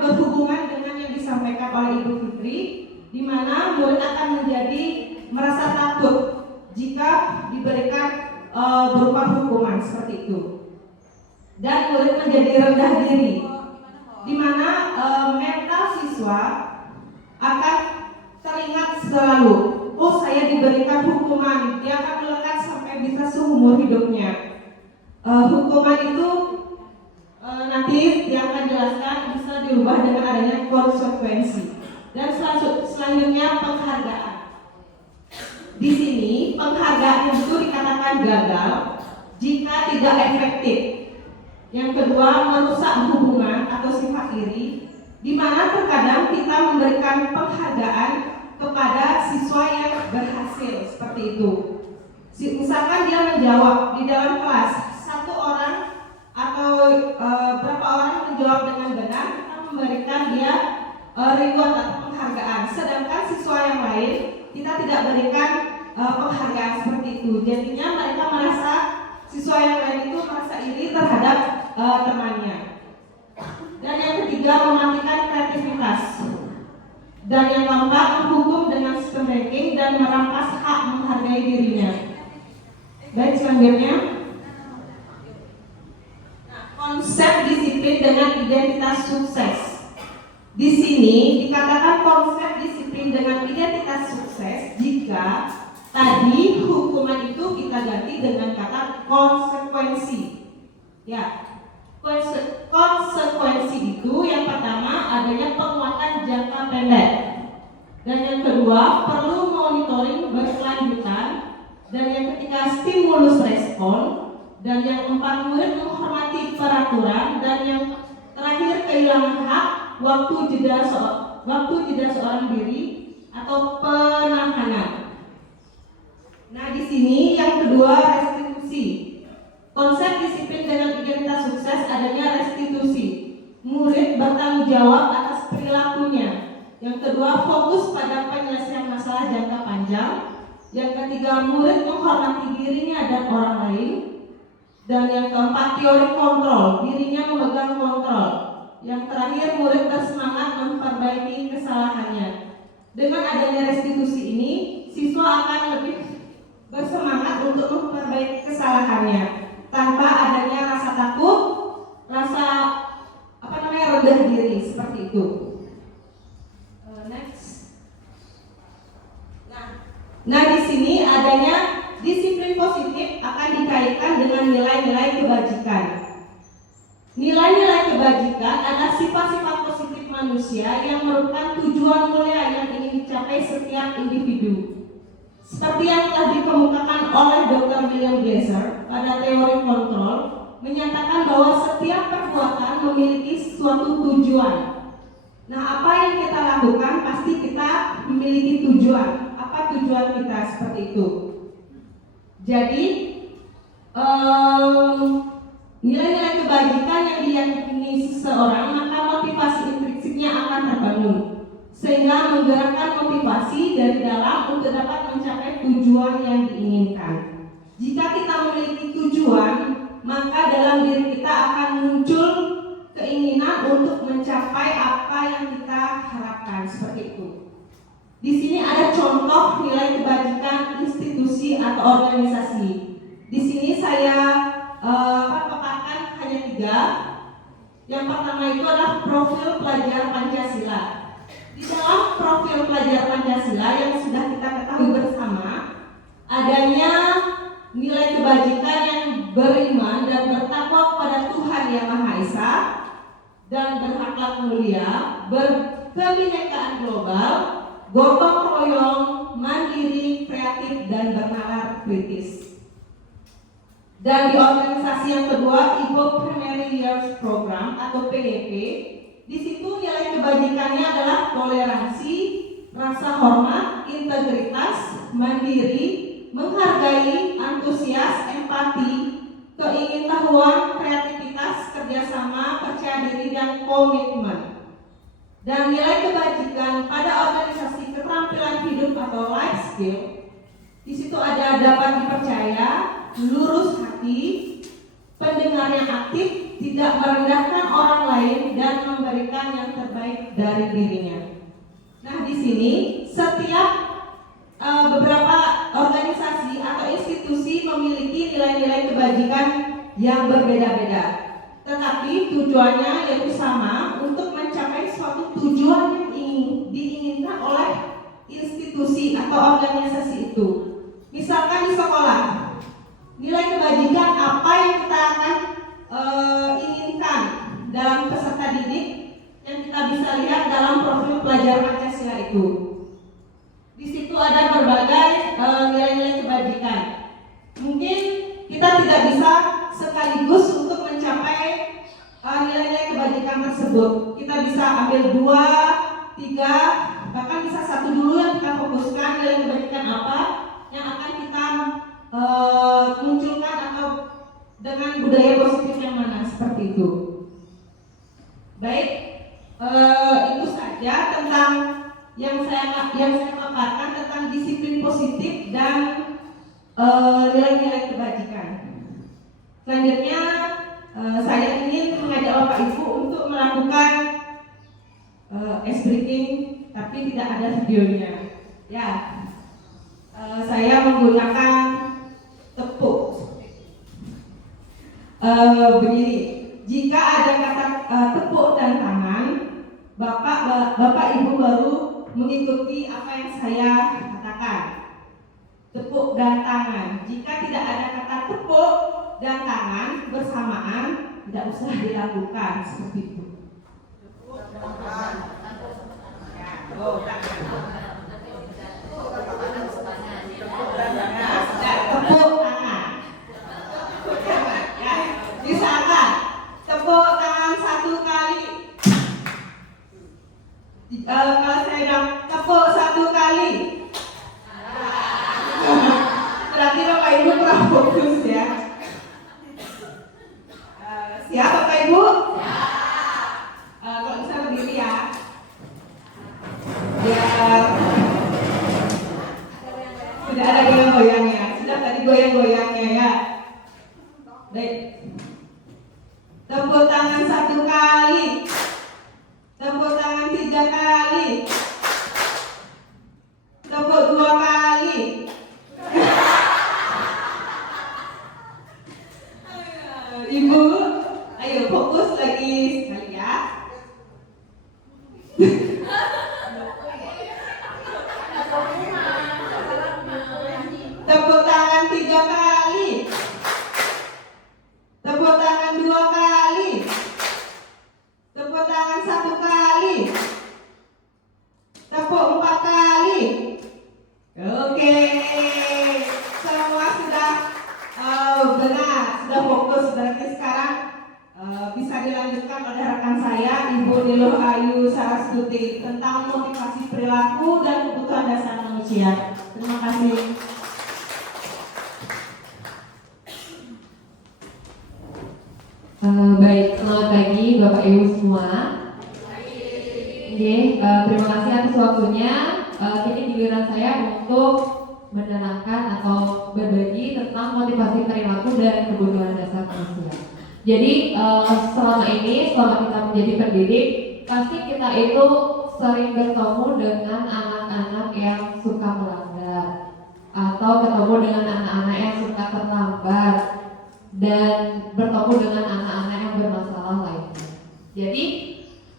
berhubungan dengan yang disampaikan oleh Ibu Fitri, di mana murid akan menjadi merasa takut jika diberikan berupa hukuman seperti itu, dan murid menjadi rendah diri, di mana mental siswa akan teringat selalu, oh saya diberikan hukuman, dia akan melekat sampai bisa seumur hidupnya. Hukuman itu nanti yang akan jelaskan bisa dirubah dengan adanya konsekuensi. Dan selanjutnya penghargaan. Di sini penghargaan itu dikatakan gagal jika tidak efektif. Yang kedua, merusak hubungan atau sifat iri, di mana terkadang kita memberikan penghargaan kepada siswa yang berhasil seperti itu. Misalkan dia menjawab di dalam kelas, satu orang atau berapa orang menjawab dengan benar, kita memberikan dia reward atau penghargaan. Sedangkan siswa yang lain kita tidak berikan penghargaan seperti itu. Jadinya mereka merasa, siswa yang lain itu merasa iri terhadap temannya. Dan yang ketiga, mematikan kreativitas. Dan yang keempat, menghukum dengan sistem ranking dan merampas hak menghargai dirinya. Baik, selanjutnya konsep disiplin dengan identitas sukses. Di sini dikatakan konsep disiplin dengan identitas sukses jika tadi hukuman itu kita ganti dengan kata konsekuensi. Ya, konsekuensi itu yang pertama adanya penguatan jangka pendek, dan yang kedua perlu monitoring berkelanjutan, dan yang ketiga stimulus respon, dan yang keempat murid menghormati peraturan, dan yang terakhir kehilangan hak waktu jeda seorang diri atau penahanan. Nah, di sini yang kedua restitusi. Konsep disiplin dengan identitas sukses adanya restitusi. Murid bertanggung jawab atas perilakunya. Yang kedua, fokus pada penyelesaian masalah jangka panjang. Yang ketiga, murid menghormati dirinya dan orang lain. Dan yang keempat, teori kontrol, dirinya memegang kontrol. Yang terakhir, murid bersemangat memperbaiki kesalahannya. Dengan adanya restitusi ini, siswa akan lebih bersemangat untuk memperbaiki kesalahannya tanpa adanya rasa takut, rasa rendah diri seperti itu. Next. Nah, di sini adanya disiplin positif akan dikaitkan dengan nilai-nilai kebajikan. Nilai-nilai kebajikan adalah sifat-sifat positif manusia yang merupakan tujuan mulia yang ingin dicapai setiap individu. Seperti yang telah dikemukakan oleh Dr. William Glasser pada teori kontrol, menyatakan bahwa setiap perbuatan memiliki suatu tujuan. Nah, apa yang kita lakukan pasti kita memiliki tujuan. Apa tujuan kita seperti itu? Jadi nilai-nilai kebajikan yang diyakini seseorang, maka motivasi intrinsiknya akan terbangun, sehingga menggerakkan motivasi dari dalam untuk dapat mencapai tujuan yang diinginkan. Jika kita memiliki tujuan, maka dalam diri kita akan muncul keinginan untuk mencapai apa yang kita harapkan, seperti itu. Di sini ada contoh nilai kebajikan institusi atau organisasi. Di sini saya paparkan hanya 3. Yang pertama itu adalah profil pelajar Pancasila. Di dalam profil pelajar Pancasila yang sudah kita ketahui bersama, adanya nilai kebajikan yang beriman dan bertakwa kepada Tuhan Yang Maha Esa, dan berakhlak mulia, berkebinekaan global, gotong royong, mandiri, kreatif, dan bernalar kritis. Dan di organisasi yang kedua, Ibu Primary Years Program atau PYP, di situ nilai kebajikannya adalah toleransi, rasa hormat, integritas, mandiri, menghargai, antusias, empati, keingintahuan, kreativitas, kerjasama, percaya diri, dan komitmen. Dan nilai kebajikan pada organisasi keterampilan hidup atau life skill, di situ ada dapat dipercaya, lurus hati, pendengar yang aktif, tidak merendahkan orang lain, dan memberikan yang terbaik dari dirinya. Nah, di sini setiap beberapa organisasi atau institusi memiliki nilai-nilai kebajikan yang berbeda-beda, tetapi tujuannya yaitu sama, untuk mencapai suatu tujuan yang diinginkan institusi atau organisasi itu. Misalkan di sekolah, nilai kebajikan apa yang kita akan inginkan dalam peserta didik yang kita bisa lihat dalam profil pelajar Pancasila itu. Di situ ada berbagai nilai-nilai kebajikan. Mungkin kita tidak bisa sekaligus untuk mencapai nilai-nilai kebajikan tersebut. Kita bisa ambil 2, 3, bahkan bisa 1 dulu yang kita fokuskan nilai kebajikan apa yang akan kita munculkan atau dengan budaya positif yang mana, seperti itu. Baik, itu saja tentang yang saya paparkan tentang disiplin positif dan nilai-nilai kebajikan. Selanjutnya saya ingin mengajak Bapak Ibu untuk melakukan ice breaking, tapi tidak ada videonya. Ya, saya menggunakan tepuk. Begini, jika ada kata tepuk dan tangan, Bapak Ibu baru mengikuti apa yang saya katakan. Tepuk dan tangan. Jika tidak ada kata tepuk dan tangan bersamaan, tidak usah dilakukan seperti itu. Tepuk tangan. Tepuk tangan. Ya, misalkan tepuk tangan 1 kali. Kalau saya bilang tepuk 1 kali, berarti Bapak Ibu kurang fokus ya. Siap Bapak Ibu? Kalau bisa berdiri ya. Biar sudah ada goyang-goyangnya. Sudah tadi goyang-goyangnya ya. Baik. Tepuk tangan 1 kali. Tepuk tangan 3 kali. Tepuk 2 kali. Ibu, ayo fokus lagi sekali ya. Tepuk tangan 3 kali. Tepuk tangan 2 kali. Tepuk tangan 1 kali. Tepuk 4 kali. Oke, semua sudah benar, sudah fokus. Berarti sekarang bisa dilanjutkan oleh rekan saya, Ibu Niluh Ayu Sarastuti, tentang motivasi perilaku dan kebutuhan dasar manusia. Terima kasih. Baik, selamat pagi Bapak Ibu semua. Terima kasih atas waktunya. Kini giliran saya untuk menerangkan atau berbagi tentang motivasi perilaku dan kebutuhan dasar manusia. Jadi selama kita menjadi pendidik, pasti kita itu sering bertemu dengan anak-anak yang suka melanggar atau ketemu dengan anak-anak yang suka terlambat dan bertemu dengan anak-anak yang bermasalah lainnya. Jadi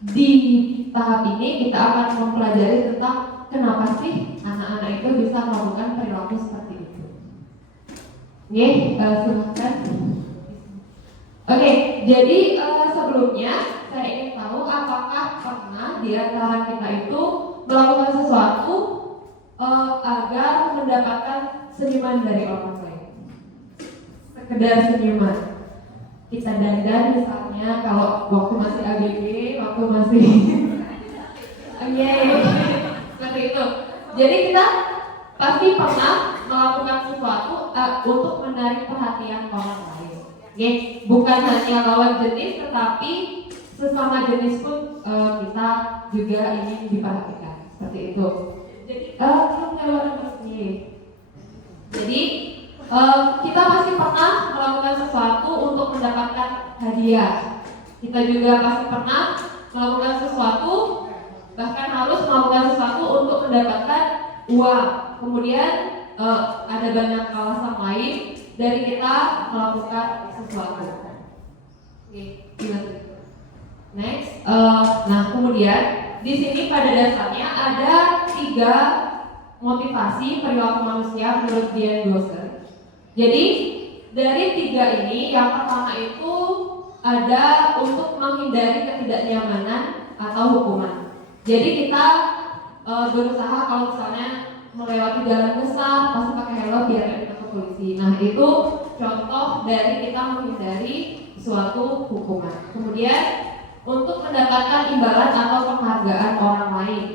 di tahap ini kita akan mempelajari tentang kenapa sih anak-anak itu bisa melakukan perilaku seperti itu. Silakan. Oke, jadi sebelumnya saya ingin tahu apakah pernah di antara kita itu melakukan sesuatu agar mendapatkan senyuman dari orang lain. Sekedar senyuman. Kita dandan misalnya kalau waktu masih ABG, waktu masih seperti itu. Jadi kita pasti pernah melakukan sesuatu untuk menarik perhatian orang lain. Bukan hanya lawan jenis, tetapi sesama jenis pun kita juga ingin diperhatikan. Seperti itu. Jadi kita pasti pernah melakukan sesuatu untuk mendapatkan hadiah. Kita juga pasti pernah melakukan sesuatu, bahkan harus melakukan sesuatu untuk mendapatkan uang. Kemudian ada banyak alasan lain dari kita melakukan sesuatu. Next, nah kemudian di sini pada dasarnya ada 3 motivasi perilaku manusia menurut Diane Gosser. Jadi dari 3 ini, yang pertama itu ada untuk menghindari ketidaknyamanan atau hukuman. Jadi kita berusaha kalau misalnya melewati jalan besar pasti pakai helm biar tidak ditangkap polisi. Nah itu contoh dari kita menghindari suatu hukuman. Kemudian untuk mendapatkan imbalan atau penghargaan orang lain.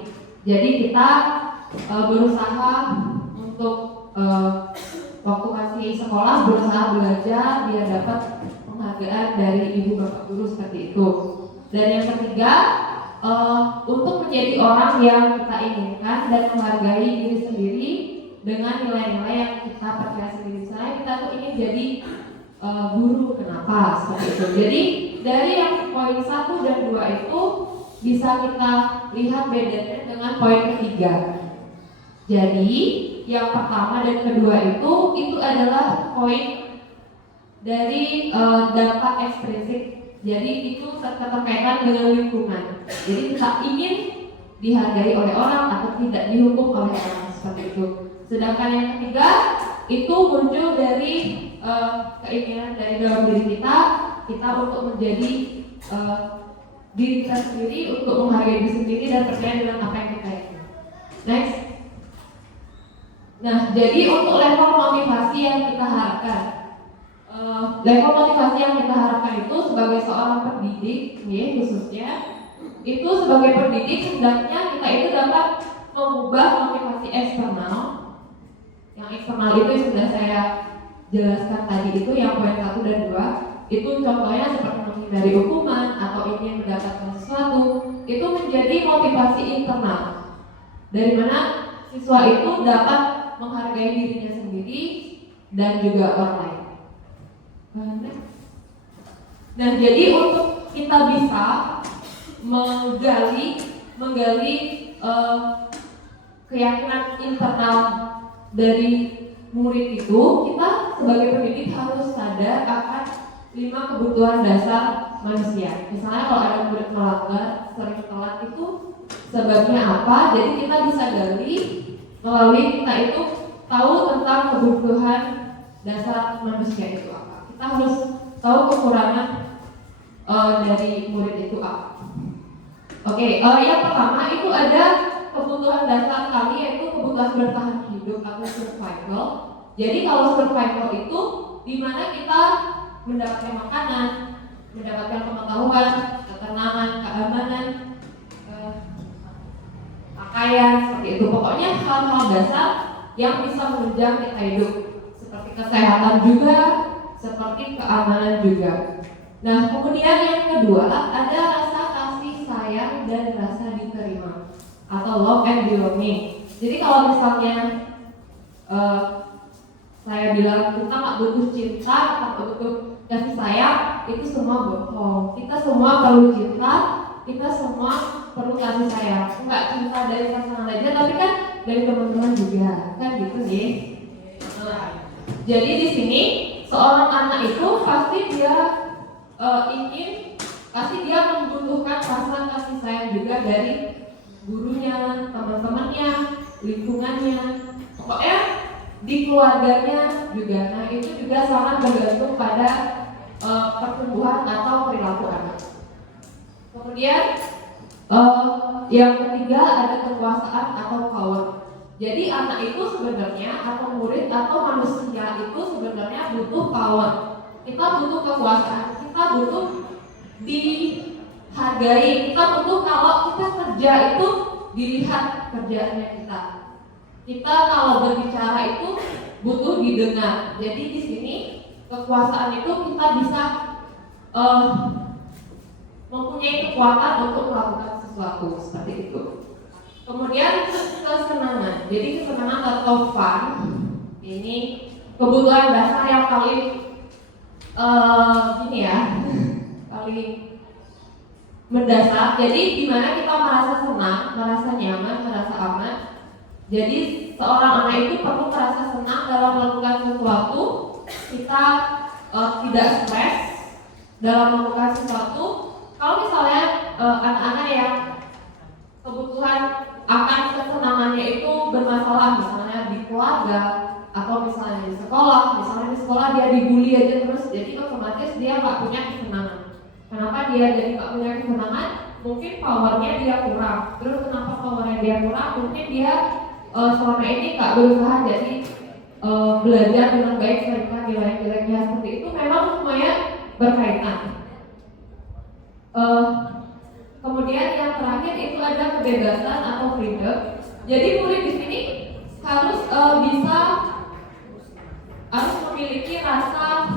Jadi kita berusaha untuk waktu masih sekolah berusaha belajar biar dapat penghargaan dari ibu bapak guru seperti itu. Dan yang ketiga, untuk menjadi orang yang kita inginkan dan menghargai diri sendiri dengan nilai-nilai yang kita percaya sendiri. Misalnya kita tuh ingin jadi guru, kenapa seperti itu. Jadi dari yang poin 1 dan 2 itu bisa kita lihat bedanya dengan poin ketiga. Jadi yang pertama dan kedua itu adalah poin dari dampak ekstrinsik. Jadi itu terkaitan dengan lingkungan. Jadi kita ingin dihargai oleh orang atau tidak dihukum oleh orang seperti itu. Sedangkan yang ketiga itu muncul dari keinginan dari dalam diri kita untuk menjadi diri kita sendiri, untuk menghargai diri sendiri dan percaya dengan apa yang kita ingin. Next. Nah, jadi untuk level motivasi yang kita harapkan, level motivasi yang kita harapkan itu sebagai seorang pendidik, khususnya itu sebagai pendidik hendaknya kita itu dapat mengubah motivasi eksternal. Yang eksternal itu sudah saya jelaskan tadi, itu yang poin 1 dan 2. Itu contohnya seperti menghindari hukuman atau ingin mendapatkan sesuatu, itu menjadi motivasi internal, dari mana siswa itu dapat menghargai dirinya sendiri dan juga orang lain. Nah, jadi untuk kita bisa menggali keyakinan internal dari murid itu, kita sebagai pendidik harus sadar akan 5 kebutuhan dasar manusia. Misalnya kalau ada murid melanggar, sering telat, itu sebabnya apa? Jadi kita bisa gali melalui kita itu tahu tentang kebutuhan dasar manusia itu apa. Kita harus tahu kekurangan dari murid itu apa. Oke, yang pertama itu ada kebutuhan dasar kami, yaitu kebutuhan bertahan hidup atau survival. Jadi kalau survival itu dimana kita mendapatkan makanan, mendapatkan pengetahuan, ketenangan, keamanan, pakaian, seperti itu. Pokoknya hal-hal dasar yang bisa menunjang kita hidup, seperti kesehatan juga, seperti keamanan juga. Nah, kemudian yang kedua ada rasa kasih sayang dan rasa diterima atau love and belonging. Jadi kalau misalnya saya bilang kita nggak butuh cinta, nggak butuh kasih sayang, itu semua bohong. Kita semua perlu cinta, kita semua perlu kasih sayang. Enggak cinta dari pasangan aja, tapi kan dari teman-teman juga, kan gitu nih. Jadi di sini seorang anak itu pasti dia membutuhkan rasa kasih sayang juga dari gurunya, teman-temannya, lingkungannya, pokoknya di keluarganya juga. Nah itu juga sangat bergantung pada pertumbuhan atau perilaku anak. Kemudian yang ketiga ada kekuasaan atau power. Jadi anak itu sebenarnya atau murid atau manusia itu sebenarnya butuh power. Kita butuh kekuasaan, kita butuh dihargai, kita butuh kalau kita kerja itu dilihat kerjaannya kita. Kita kalau berbicara itu butuh didengar. Jadi di sini kekuasaan itu kita bisa mempunyai kekuatan untuk melakukan sesuatu seperti itu. Kemudian kesenangan. Jadi kesenangan atau fun ini kebutuhan dasar yang paling paling mendasar. Jadi dimana kita merasa senang, merasa nyaman, merasa aman. Jadi seorang anak itu perlu merasa senang dalam melakukan sesuatu. Kita tidak stres dalam melakukan sesuatu. Kalau misalnya anak-anak yang kebutuhan akan kesenangannya itu bermasalah, misalnya di keluarga atau misalnya di sekolah dia dibully aja terus, jadi otomatis dia nggak punya kesenangan. Kenapa dia jadi nggak punya kesenangan? Mungkin powernya dia kurang. Terus kenapa powernya dia kurang? Mungkin dia selama ini nggak berusaha jadi belajar dengan baik, sehingga nilai jeleknya seperti itu. Memang semuanya berkaitan. Kemudian yang terakhir itu ada kebebasan atau freedom. Jadi murid di sini harus harus memiliki rasa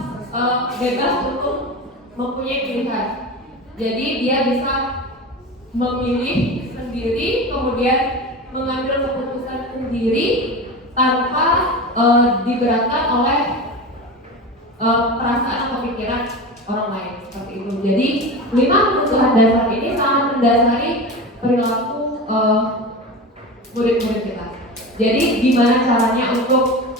bebas untuk mempunyai pilihan. Jadi dia bisa memilih sendiri, kemudian mengambil keputusan sendiri tanpa diberatkan oleh perasaan atau pikiran orang lain, seperti itu. Jadi 5 kebutuhan dasar ini sangat mendasari perilaku murid-murid kita. Jadi gimana caranya untuk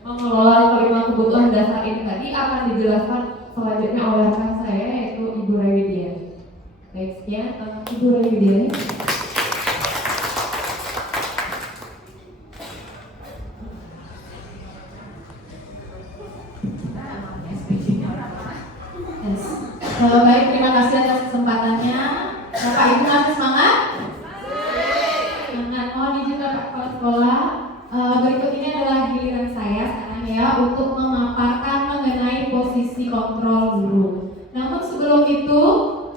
mengelola kelima kebutuhan dasar ini tadi akan dijelaskan selanjutnya oleh rekan saya, yaitu Ibu Raiwidia. Baik, sekian Ibu Raiwidia. Baik, terima kasih atas kesempatannya. Bapak Ibu masih semangat? Semangat. Mohon izin Bapak Kepala Sekolah. Berikut ini adalah giliran saya sekarang ya untuk memaparkan mengenai posisi kontrol guru. Namun sebelum itu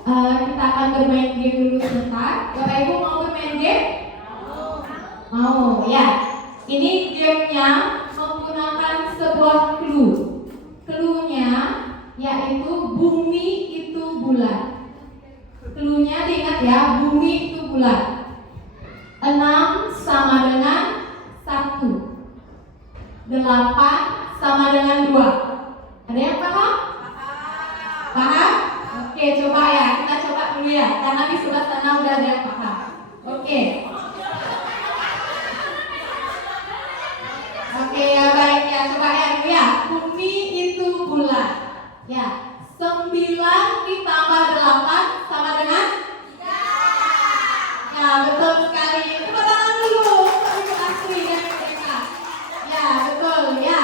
kita akan bermain game dulu sebentar. Bapak Ibu mau bermain game? Mau ya. Ini gamenya menggunakan sebuah clue. Clue-nya yaitu bumi itu bulat. Clue-nya diingat ya, bumi itu bulat. 6 sama dengan 1. 8 sama dengan 2. Ada yang paham? Paham? Oke, coba ya, kita coba dulu ya, karena di sebelah sana udah ada yang paham. Oke. Oke ya, baik ya, coba ya dulu ya. Bumi itu bulat. Ya, 9 ditambah 8 sama dengan 3. Ya, betul sekali. Tepuk tangan dulu untuk Ibu Asri dan mereka. Ya, betul ya.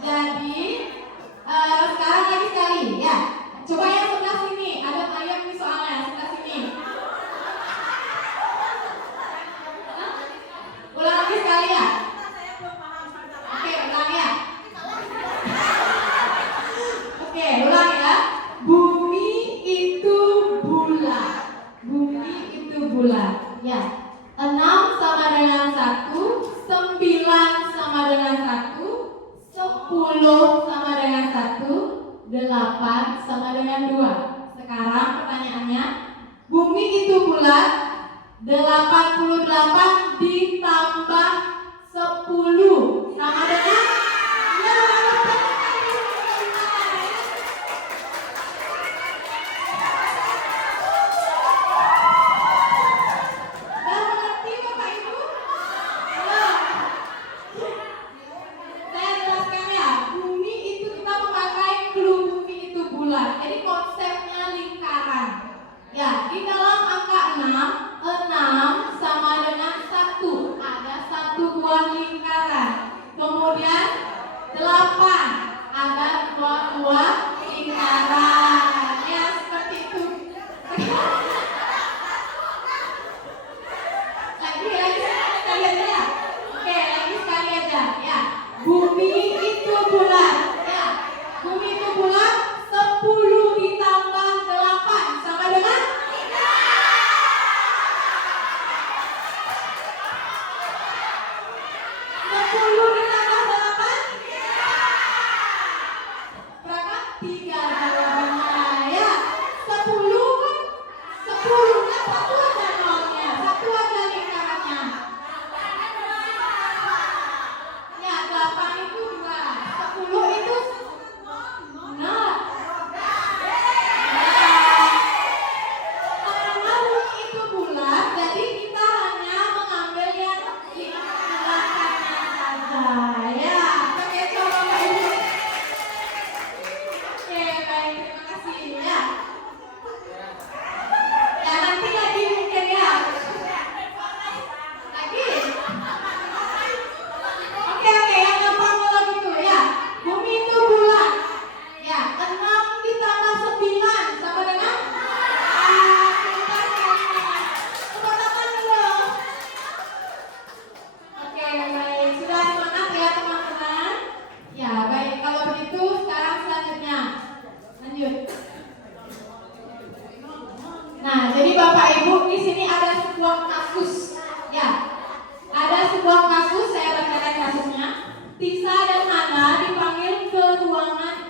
Jadi sekarang lagi sekali ya. Coba yang sebelah sini, ada ayam nih soalnya, sebelah sini. Ulang lagi sekali ya. Oke, ulang ya. Oke, ulang ya. Bumi itu bulat. Bumi itu bulat. Ya. 6 sama dengan 1, 9 sama dengan 1, 10 sama dengan 1, 8 sama dengan 2. Sekarang pertanyaannya, bumi itu bulat, 88 ditambah 10 sama dengan ya, mengerti Bapak Ibu? Saya jelaskan ya, bumi itu kita memakai clue bumi itu bulat. Jadi konsepnya lingkaran. Ya, di dalam angka 6 sama dengan 1. Ada 1 buah lingkaran. Kemudian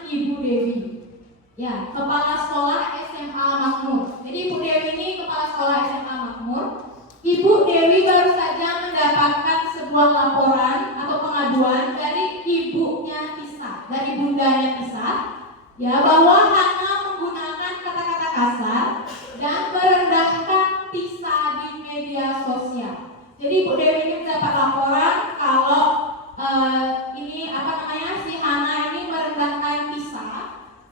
Ibu Dewi. Ya, Kepala Sekolah SMA Makmur. Jadi Ibu Dewi ini Kepala Sekolah SMA Makmur. Ibu Dewi baru saja mendapatkan sebuah laporan atau pengaduan dari ibunya Tisa, dari bundanya Tisa, ya, bahwa Hana menggunakan kata-kata kasar dan merendahkan Tisa di media sosial. Jadi Ibu Dewi ini mendapat laporan kalau si Hana ini merendahkan Tisa.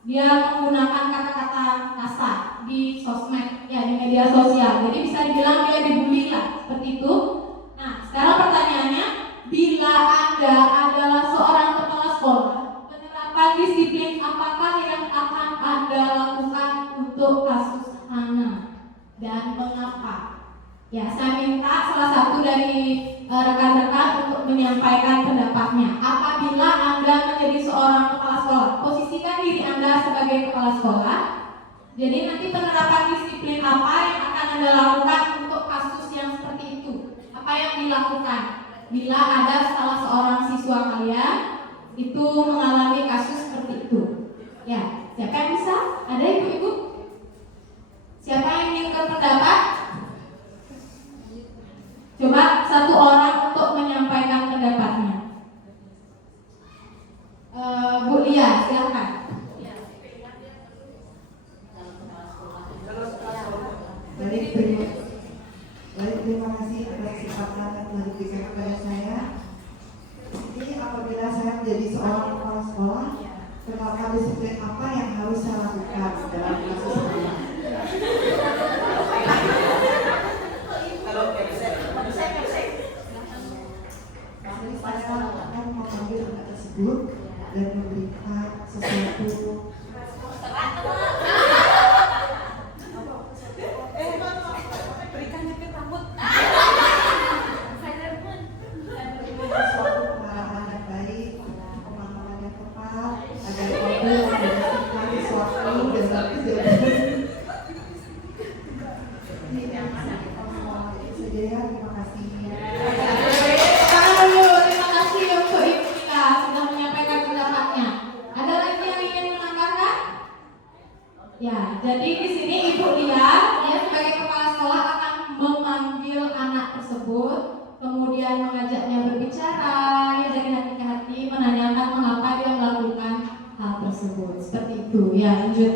Dia menggunakan kata-kata kasar di sosmed, ya, di media sosial. Jadi bisa dibilang dia dibully lah, seperti itu. Nah, sekarang pertanyaannya, bila Anda adalah seorang kepala sekolah, penerapan disiplin apakah yang akan Anda lakukan untuk kasus Hana dan mengapa? Ya, saya minta salah satu dari rekan-rekan untuk menyampaikan pendapatnya. Apabila Anda menjadi seorang kepala sekolah, posisikan diri Anda sebagai kepala sekolah. Jadi nanti penerapan disiplin apa yang akan Anda lakukan untuk kasus yang seperti itu? Apa yang dilakukan bila ada salah seorang siswa kalian itu mengalami kasus seperti itu? Ya, siapa yang bisa? Ada ibu-ibu? Siapa yang ingin berpendapat? Coba satu orang untuk menyampaikan pendapatnya. Bu Lia, silakan. Baik, terima kasih atas kesempatan yang telah diberikan kepada saya. Ini apabila saya menjadi seorang kepala sekolah, penerapan disiplin apa yang harus saya lakukan dalam kasus ini? Saya akan memanggil anak tersebut dan memberikan sesuatu. Pengarahan yang baik, pemahaman yang tepat, agar mampu mendapatkan sesuatu dan bagus dari ini yang saja ya, terima kasih. Terima kasih untuk Ibu Lia sudah menyampaikan pendapatnya. Ada lagi yang ingin menambahkan? Ya, jadi di sini Ibu Lia, dia sebagai kepala sekolah akan memanggil anak tersebut, kemudian mengajaknya berbicara, ya, dari hati ke hati, menanyakan mengapa dia melakukan hal tersebut. Seperti itu, ya, lanjut.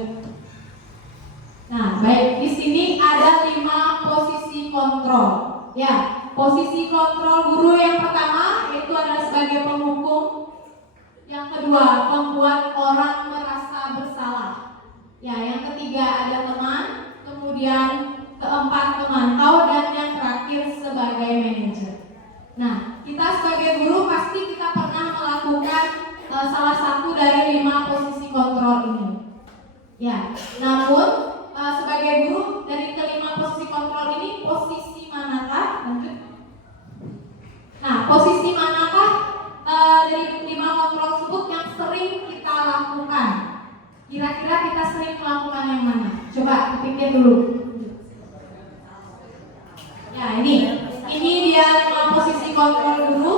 Nah, baik, di sini ada 5 posisi kontrol. Ya, posisi kontrol guru yang pertama yaitu adalah sebagai penghukum. Yang kedua, membuat orang merasa bersalah. Ya, yang ketiga ada teman, kemudian keempat memantau, dan yang terakhir sebagai manajer. Nah, kita sebagai guru pasti kita pernah melakukan salah satu dari 5 posisi kontrol ini. Ya, namun sebagai guru dari kelima posisi kontrol ini, posisi manakah? Lanjut. Nah, posisi manakah dari 5 kontrol tersebut yang sering kita lakukan? Kira-kira kita sering melakukan yang mana? Coba dipikir dulu. Ya, ini dia 5 posisi kontrol guru.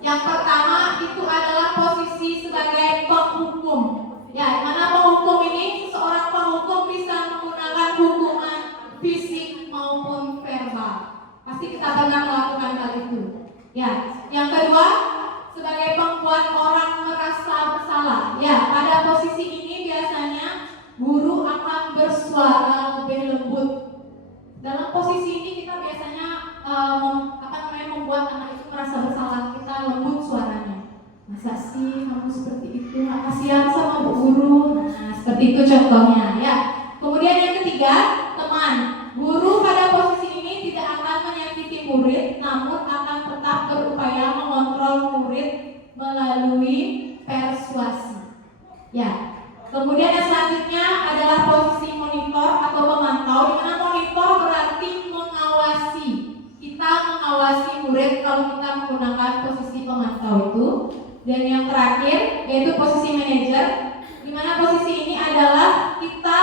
Yang pertama itu adalah posisi sebagai penghukum. Ya, mana penghukum ini? Seorang penghukum bisa menggunakan hukuman fisik maupun verbal. Pasti kita pernah melakukan hal itu. Ya, yang kedua sebagai pembuat orang merasa bersalah. Ya, pada posisi ini biasanya guru akan bersuara lebih lembut. Dalam posisi ini kita biasanya membuat anak itu merasa bersalah. Kita lembut suaranya. Masa sih kamu seperti itu? Nggak kasihan sama bu guru. Nah, seperti itu contohnya, ya. Kemudian yang ketiga, teman. Guru pada posisi ini tidak akan menyakiti murid, namun akan tetap berupaya mengontrol murid melalui persuasi. Ya. Kemudian yang selanjutnya adalah posisi monitor atau pemantau, di mana monitor berarti mengawasi. Kita mengawasi murid kalau kita menggunakan posisi pemantau itu. Dan yang terakhir yaitu posisi manajer, di mana posisi ini adalah kita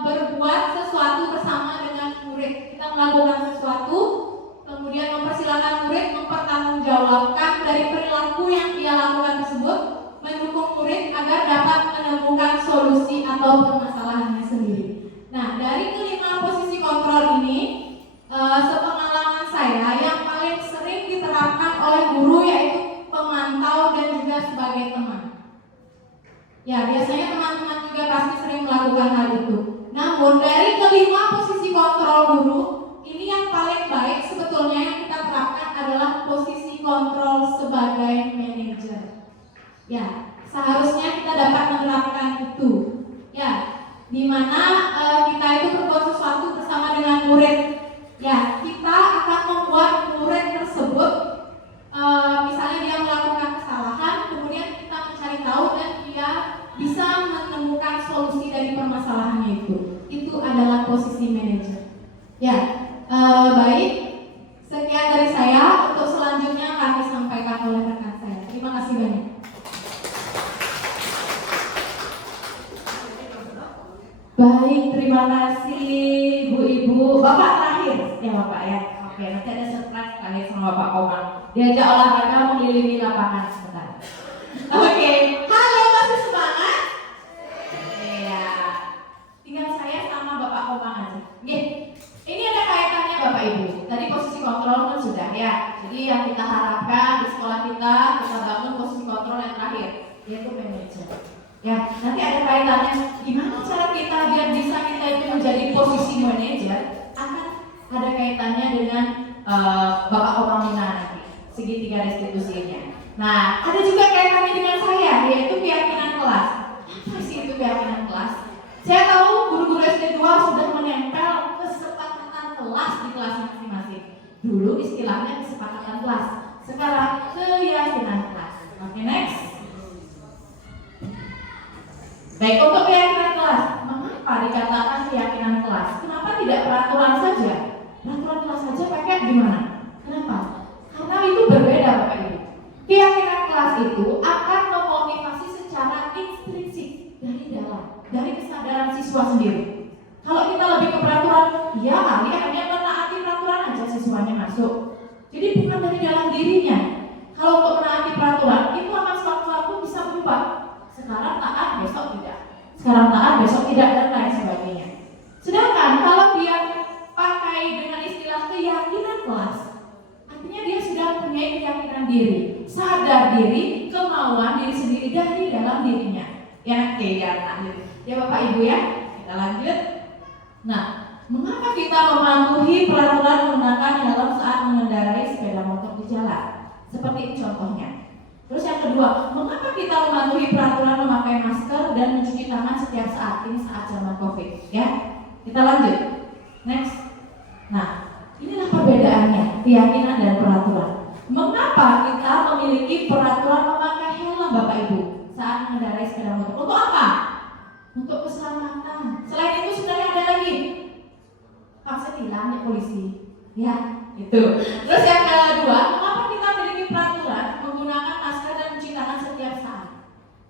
berbuat sesuatu bersama dengan murid. Kita melakukan sesuatu, kemudian mempersilahkan murid mempertanggungjawabkan dari perilaku yang dia lakukan tersebut, mendukung murid agar dapat menemukan solusi atau permasalahannya sendiri. Nah, dari kelima posisi kontrol ini, sepengalaman saya yang paling sering diterapkan oleh guru yaitu pemantau dan juga sebagai teman. Ya, biasanya teman-teman juga pasti sering melakukan hal itu. Namun dari kelima posisi kontrol guru, ini yang paling baik sebetulnya yang kita terapkan adalah posisi kontrol sebagai manajer. Ya, seharusnya kita dapat menerapkan itu. Ya, di mana kita itu berbuat sesuatu bersama dengan murid. Ya, kita akan membuat murid tersebut, misalnya dia melakukan kesalahan, kemudian kita mencari tahu dan dia bisa menemukan solusi dari permasalahannya itu. Itu adalah posisi manajer. Ya, baik. Sekian dari saya. Untuk selanjutnya akan disampaikan oleh rekan saya. Terima kasih banyak. Baik, terima kasih Bu-Ibu. Bapak terakhir ya Bapak ya. Oke, nanti ada surprise terakhir sama Bapak Komang. Diajak olahraga mengelilingi lapangan sebentar. Oke, halo, masih semangat? Iya. Tinggal saya sama Bapak Komang aja. Oke, ini ada kaitannya Bapak Ibu. Tadi posisi kontrol kan sudah ya. Jadi yang kita harapkan di sekolah kita bangun posisi kontrol yang terakhir, yaitu manajer. Ya, nanti ada kaitannya gimana cara kita biar bisa kita itu menjadi posisi manajer, akan ada kaitannya dengan Bapak Komamina nanti, segitiga restitusinya. Nah, ada juga kaitannya dengan saya, yaitu keyakinan kelas. Apa sih itu keyakinan kelas? Saya tahu guru-guru SD 2 sudah menempel kesepakatan kelas di kelas masing-masing. Dulu istilahnya kesepakatan kelas, sekarang keyakinan kelas. Oke, next. Baik, untuk keyakinan kelas, mengapa dikatakan keyakinan kelas? Kenapa tidak peraturan saja? Peraturan kelas saja pakai gimana? Kenapa? Karena itu berbeda Bapak Ibu. Keyakinan kelas itu akan memotivasi secara intrinsik dari dalam, dari kesadaran siswa sendiri. Kalau kita lebih ke peraturan, ya kali hanya menaati peraturan aja siswanya masuk. Jadi bukan dari dalam dirinya. Kalau untuk menaati peraturan, itu akan sewaktu-waktu bisa berubah. Sekarang taat, besok tidak. Sekarang taat, besok tidak, dan lain sebagainya. Sedangkan kalau dia pakai dengan istilah keyakinan kelas, artinya dia sudah punya keyakinan diri, sadar diri, kemauan diri sendiri dari dalam dirinya. Ya, oke, ya Bapak Ibu ya. Kita lanjut. Nah, mengapa kita mematuhi peraturan menggunakan helm saat mengendarai sepeda motor di jalan? Seperti contohnya. Terus yang kedua, mengapa kita mematuhi peraturan memakai masker dan mencuci tangan setiap saat? Ini saat zaman COVID, ya. Kita lanjut. Next. Nah, inilah perbedaannya, keyakinan dan peraturan. Mengapa kita memiliki peraturan memakai helm, Bapak Ibu, saat mengendarai sepeda motor? Untuk apa? Untuk keselamatan. Selain itu sebenarnya ada lagi. Saya tilangnya polisi. Ya, itu. Terus yang kedua, mengapa kita memiliki peraturan menggunakan masker dan mencuci tangan setiap saat?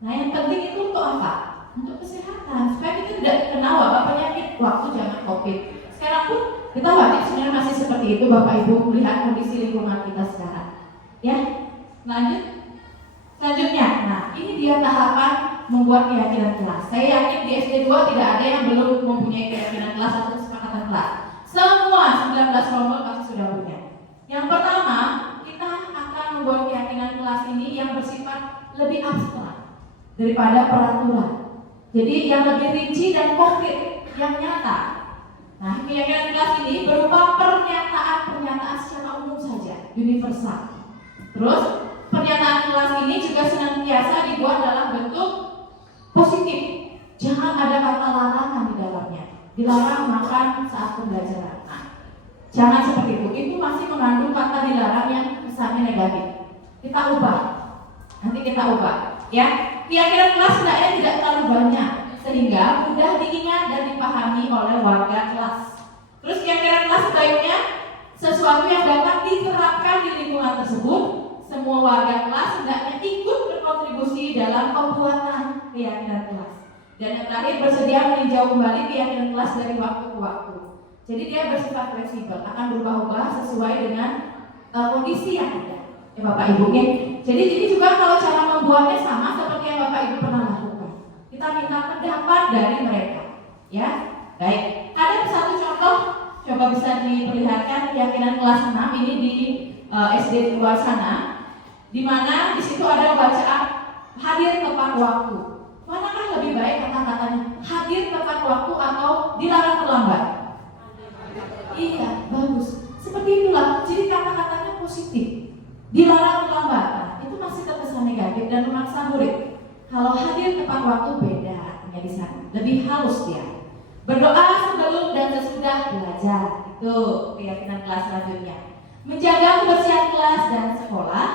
Nah, yang penting itu untuk apa? Untuk kesehatan, supaya kita tidak terkena wabah penyakit waktu zaman COVID. Sekarang pun kita wajib sebenarnya masih seperti itu, Bapak Ibu, melihat kondisi lingkungan kita sekarang. Ya, lanjut. Selanjutnya, nah ini dia tahapan membuat keyakinan kelas. Saya yakin di SD 2 tidak ada yang belum mempunyai keyakinan kelas atau kesepakatan kelas. Semua 19 kelompok pasti sudah punya. Yang pertama, kita akan membuat keyakinan kelas ini yang bersifat lebih abstrak daripada peraturan. Jadi yang lebih rinci dan konkret, yang nyata. Nah, keyakinan kelas ini berupa pernyataan-pernyataan secara umum saja, universal. Terus, pernyataan kelas ini juga senantiasa dibuat dalam bentuk positif. Jangan ada kata larangan di dalamnya. Dilarang makan saat pembelajaran. Nah, jangan seperti itu. Itu masih mengandung kata dilarang yang kesannya negatif. Kita ubah. Nanti kita ubah. Ya, keyakinan kelas hendaknya tidak terlalu banyak sehingga mudah diingat dan dipahami oleh warga kelas. Terus keyakinan kelas sebaiknya sesuatu yang dapat diterapkan di lingkungan tersebut. Semua warga kelas hendaknya ikut berkontribusi dalam pembuatan keyakinan kelas. Dan yang terakhir, bersedia meninjau kembali keyakinan kelas dari waktu ke waktu. Jadi dia bersifat fleksibel, akan berubah-ubah sesuai dengan kondisi yang ada. Ya Bapak Ibu, ya. Jadi juga kalau cara membuatnya sama seperti yang Bapak Ibu pernah lakukan. Kita kita minta pendapat dari mereka. Ya, baik. Ada satu contoh, coba bisa diperlihatkan keyakinan kelas 6 ini di SD di luar sana, di mana di situ ada bacaan hadir tepat waktu. Manakah lebih baik kata-katanya? Hadir tepat waktu atau dilarang terlambat? Iya, bagus. Seperti itulah. Jadi kata-katanya positif. Dilarang terlambat. Nah, itu masih terkesan negatif dan memaksa murid. Kalau hadir tepat waktu beda artinya di sana. Lebih halus dia. Berdoa sebelum dan sesudah belajar. Itu keyakinan kelas selanjutnya. Menjaga kebersihan kelas dan sekolah.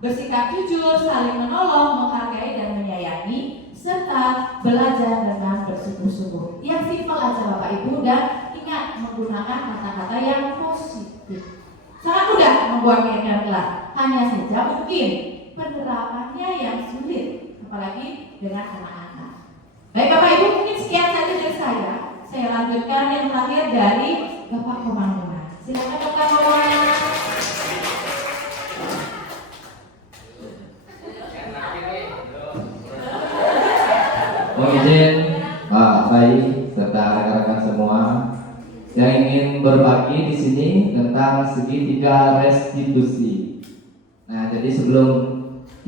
Bersikap jujur, saling menolong, menghargai dan menyayangi, serta belajar dengan bersungguh-sungguh. Yang simpel aja Bapak Ibu, dan ingat menggunakan kata-kata yang positif. Sangat mudah membuat keyakinan kelas, hanya saja mungkin penerapannya yang sulit, apalagi dengan anak-anak. Baik Bapak Ibu, mungkin sekian saja dari saya. Saya lanjutkan yang terakhir dari Bapak Komando. Silakan Bapak Komando. Mohon izin Pak Bayi serta rekan-rekan semua yang ingin berbagi di sini tentang segitiga restitusi. Nah, jadi sebelum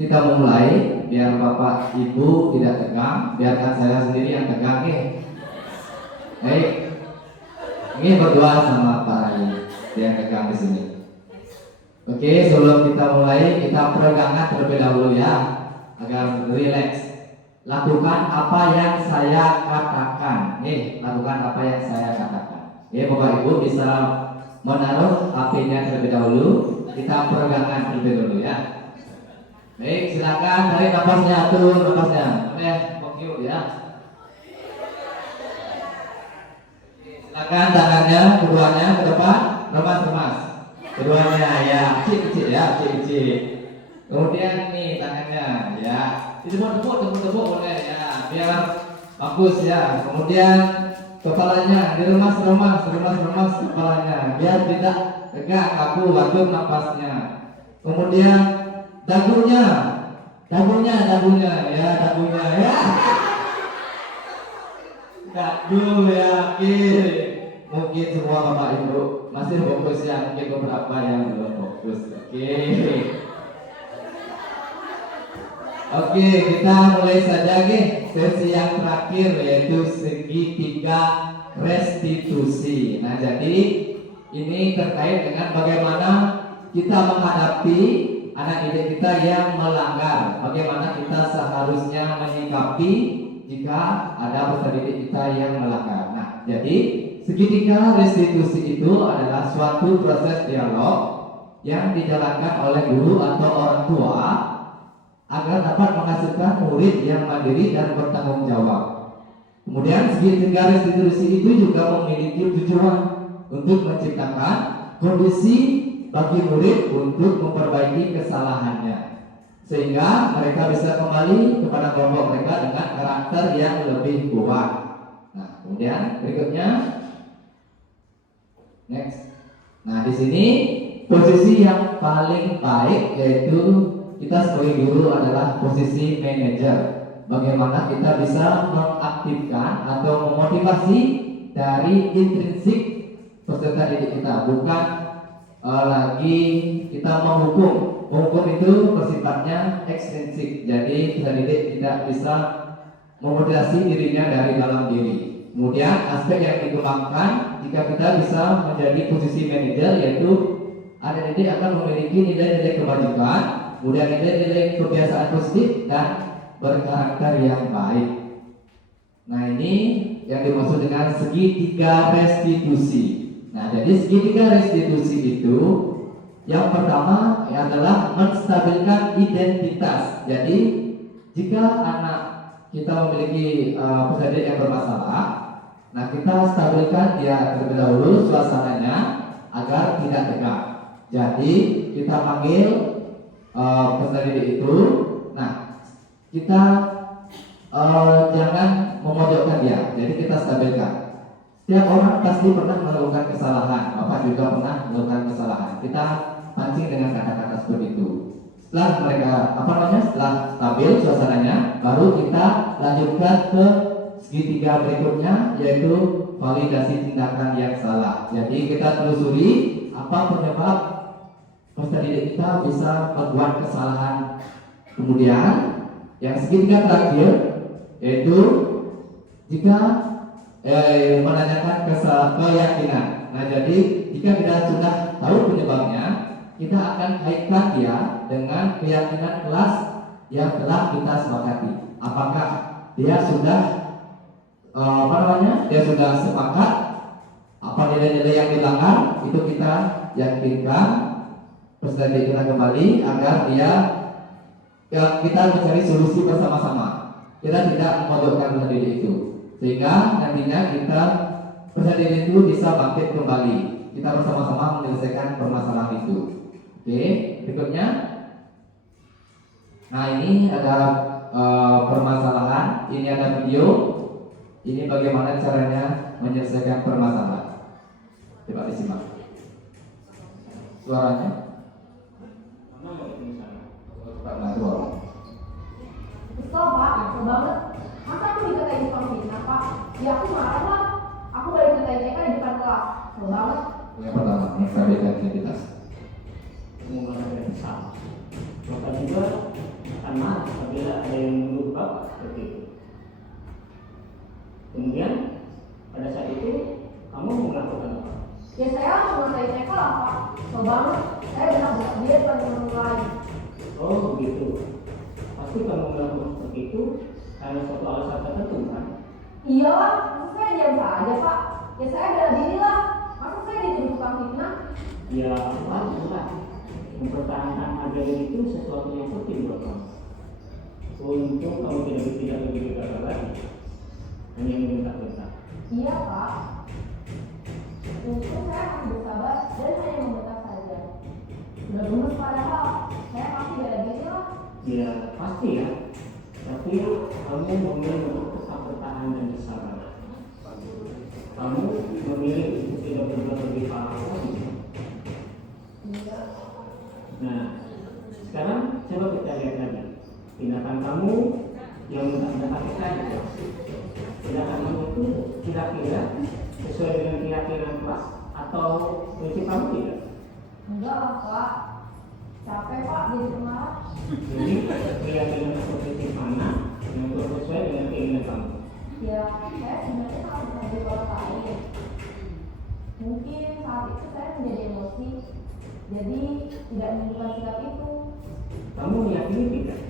kita memulai, biar Bapak Ibu tidak tegang, biarkan saya sendiri yang tegang nih. Baik, ini berdoa sama Pak Bayi yang tegang di sini. Oke, sebelum kita mulai, kita peregangan terlebih dahulu ya, agar rileks. Lakukan apa yang saya katakan. Lakukan apa yang saya katakan. Bapak Ibu bisa menaruh HP-nya terlebih dahulu. Kita peregangan terlebih dahulu ya. Baik, silakan tarik nafasnya, atur nafasnya. Oke, ya. Silakan tangannya, keduanya ke depan, remas-remas. Keduanya ya, kecil-kecil ya, kecil-kecil. Kemudian nih tangannya ya. Tepuk boleh ya, biar bagus ya. Kemudian kepalanya diremas-remas kepalanya, biar tidak tegak, kaku napasnya. Kemudian dagunya ya. Dagu ya, oke. Mungkin semua Bapak Ibu masih fokus ya, mungkin beberapa yang belum fokus. Oke, kita mulai saja sesi yang terakhir, yaitu segitiga restitusi. Nah, jadi ini terkait dengan bagaimana kita menghadapi anak didik kita yang melanggar, bagaimana kita seharusnya menyikapi jika ada peserta didik kita yang melanggar. Nah, jadi segitiga restitusi itu adalah suatu proses dialog yang dijalankan oleh guru atau orang tua agar dapat menghasilkan murid yang mandiri dan bertanggung jawab. Kemudian segitiga restitusi itu juga memiliki tujuan untuk menciptakan kondisi bagi murid untuk memperbaiki kesalahannya, sehingga mereka bisa kembali kepada kelompok mereka dengan karakter yang lebih kuat. Nah, kemudian berikutnya, next. Nah, di sini posisi yang paling baik yaitu kita sebagai guru adalah posisi manajer. Bagaimana kita bisa mengaktifkan atau memotivasi dari intrinsik peserta didik kita, bukan lagi kita menghukum. Menghukum itu bersifatnya ekstrinsik. Jadi peserta didik tidak bisa memotivasi dirinya dari dalam diri. Kemudian aspek yang dikembangkan jika kita bisa menjadi posisi manajer, yaitu anak didik akan memiliki nilai-nilai kebajikan, kemudian nilai-nilai kebiasaan positif dan berkarakter yang baik. Nah, ini yang dimaksud dengan segitiga restitusi. Nah, jadi segitiga restitusi itu yang pertama adalah menstabilkan identitas. Jadi jika anak kita memiliki peserta didik yang bermasalah, nah kita stabilkan dia terlebih dahulu suasananya agar tidak tegak. Jadi kita panggil peserta didik itu, nah kita jangan memojokkan dia, jadi kita stabilkan. Setiap orang pasti pernah melakukan kesalahan, Bapak juga pernah melakukan kesalahan. Kita pancing dengan kata-kata seperti itu. Setelah mereka setelah stabil suasananya, baru kita lanjutkan ke segitiga berikutnya, yaitu validasi tindakan yang salah. Jadi kita telusuri apa penyebab peserta didik kita bisa membuat kesalahan. Kemudian yang segitiga terakhir yaitu jika menanyakan keyakinan. Nah, jadi jika kita sudah tahu penyebabnya, kita akan kaitkan dia dengan keyakinan kelas yang telah kita sepakati. Apakah dia sudah dia sudah sepakat apa nilai-nilai yang dilanggar, itu kita yakinkan peserta didik kita kembali agar kita mencari solusi bersama-sama. Kita tidak memojokkan peserta didik itu, sehingga nantinya peserta didik itu bisa bangkit kembali. Kita bersama-sama menyelesaikan permasalahan itu. Oke, berikutnya. Nah, ini ada permasalahan. Ini ada video. Ini bagaimana caranya menyelesaikan permasalahan. Coba disimak. Suaranya. Kesel pak, kesel banget. Masa aku dikatain tukang fitnah pak? Ya aku marah lah. Aku balik ke TK di depan kelas. Kesel banget. Yang pertama, menstabilkan identitas. Menggunakan kesal. Maka juga akan marah apabila ada yang menuduh bapak seperti itu. Kemudian pada saat itu kamu melakukan apa? Ya saya langsung ngatain TK lah pak. Kesel banget. Saya benar-benar dia depan teman lain. Oh begitu. Pasti kamu melakukan seperti itu karena suatu alasan tertentu kan? Iyalah, masa saya diam saja pak? Ya saya bela diri lah. Masa saya dituduh tukang fitnah? Ya wajar lah. Mempertahankan harga diri itu sesuatu yang penting buat kamu. Untung kamu tidak lebih gagal lagi. Hanya membentak-bentak. Iya pak. Untung saya masih bersabar dan hanya membentak saja. Sudah lulus padahal saya pasti bela diri lah. Ya pasti ya. Tapi kamu memilih untuk tetap bertahan dan bersabar. Kamu memilih untuk tidak berbuat lebih parah lagi. Iya. Nah, sekarang coba kita lihat lagi tindakan kamu yang mendapat kita. Tindakan kamu itu kira-kira sesuai dengan keyakinan kelas atau prinsip kamu tidak? Enggak lah pak. Capek pak jadi pemarah. Jadi keyakinan atau prinsip mana yang sesuai dengan keinginan kamu? Ya, saya sebenarnya sangat menghargai orang lain. Mungkin saat itu saya menjadi emosi, jadi tidak menunjukkan sikap itu. Kamu meyakini tidak?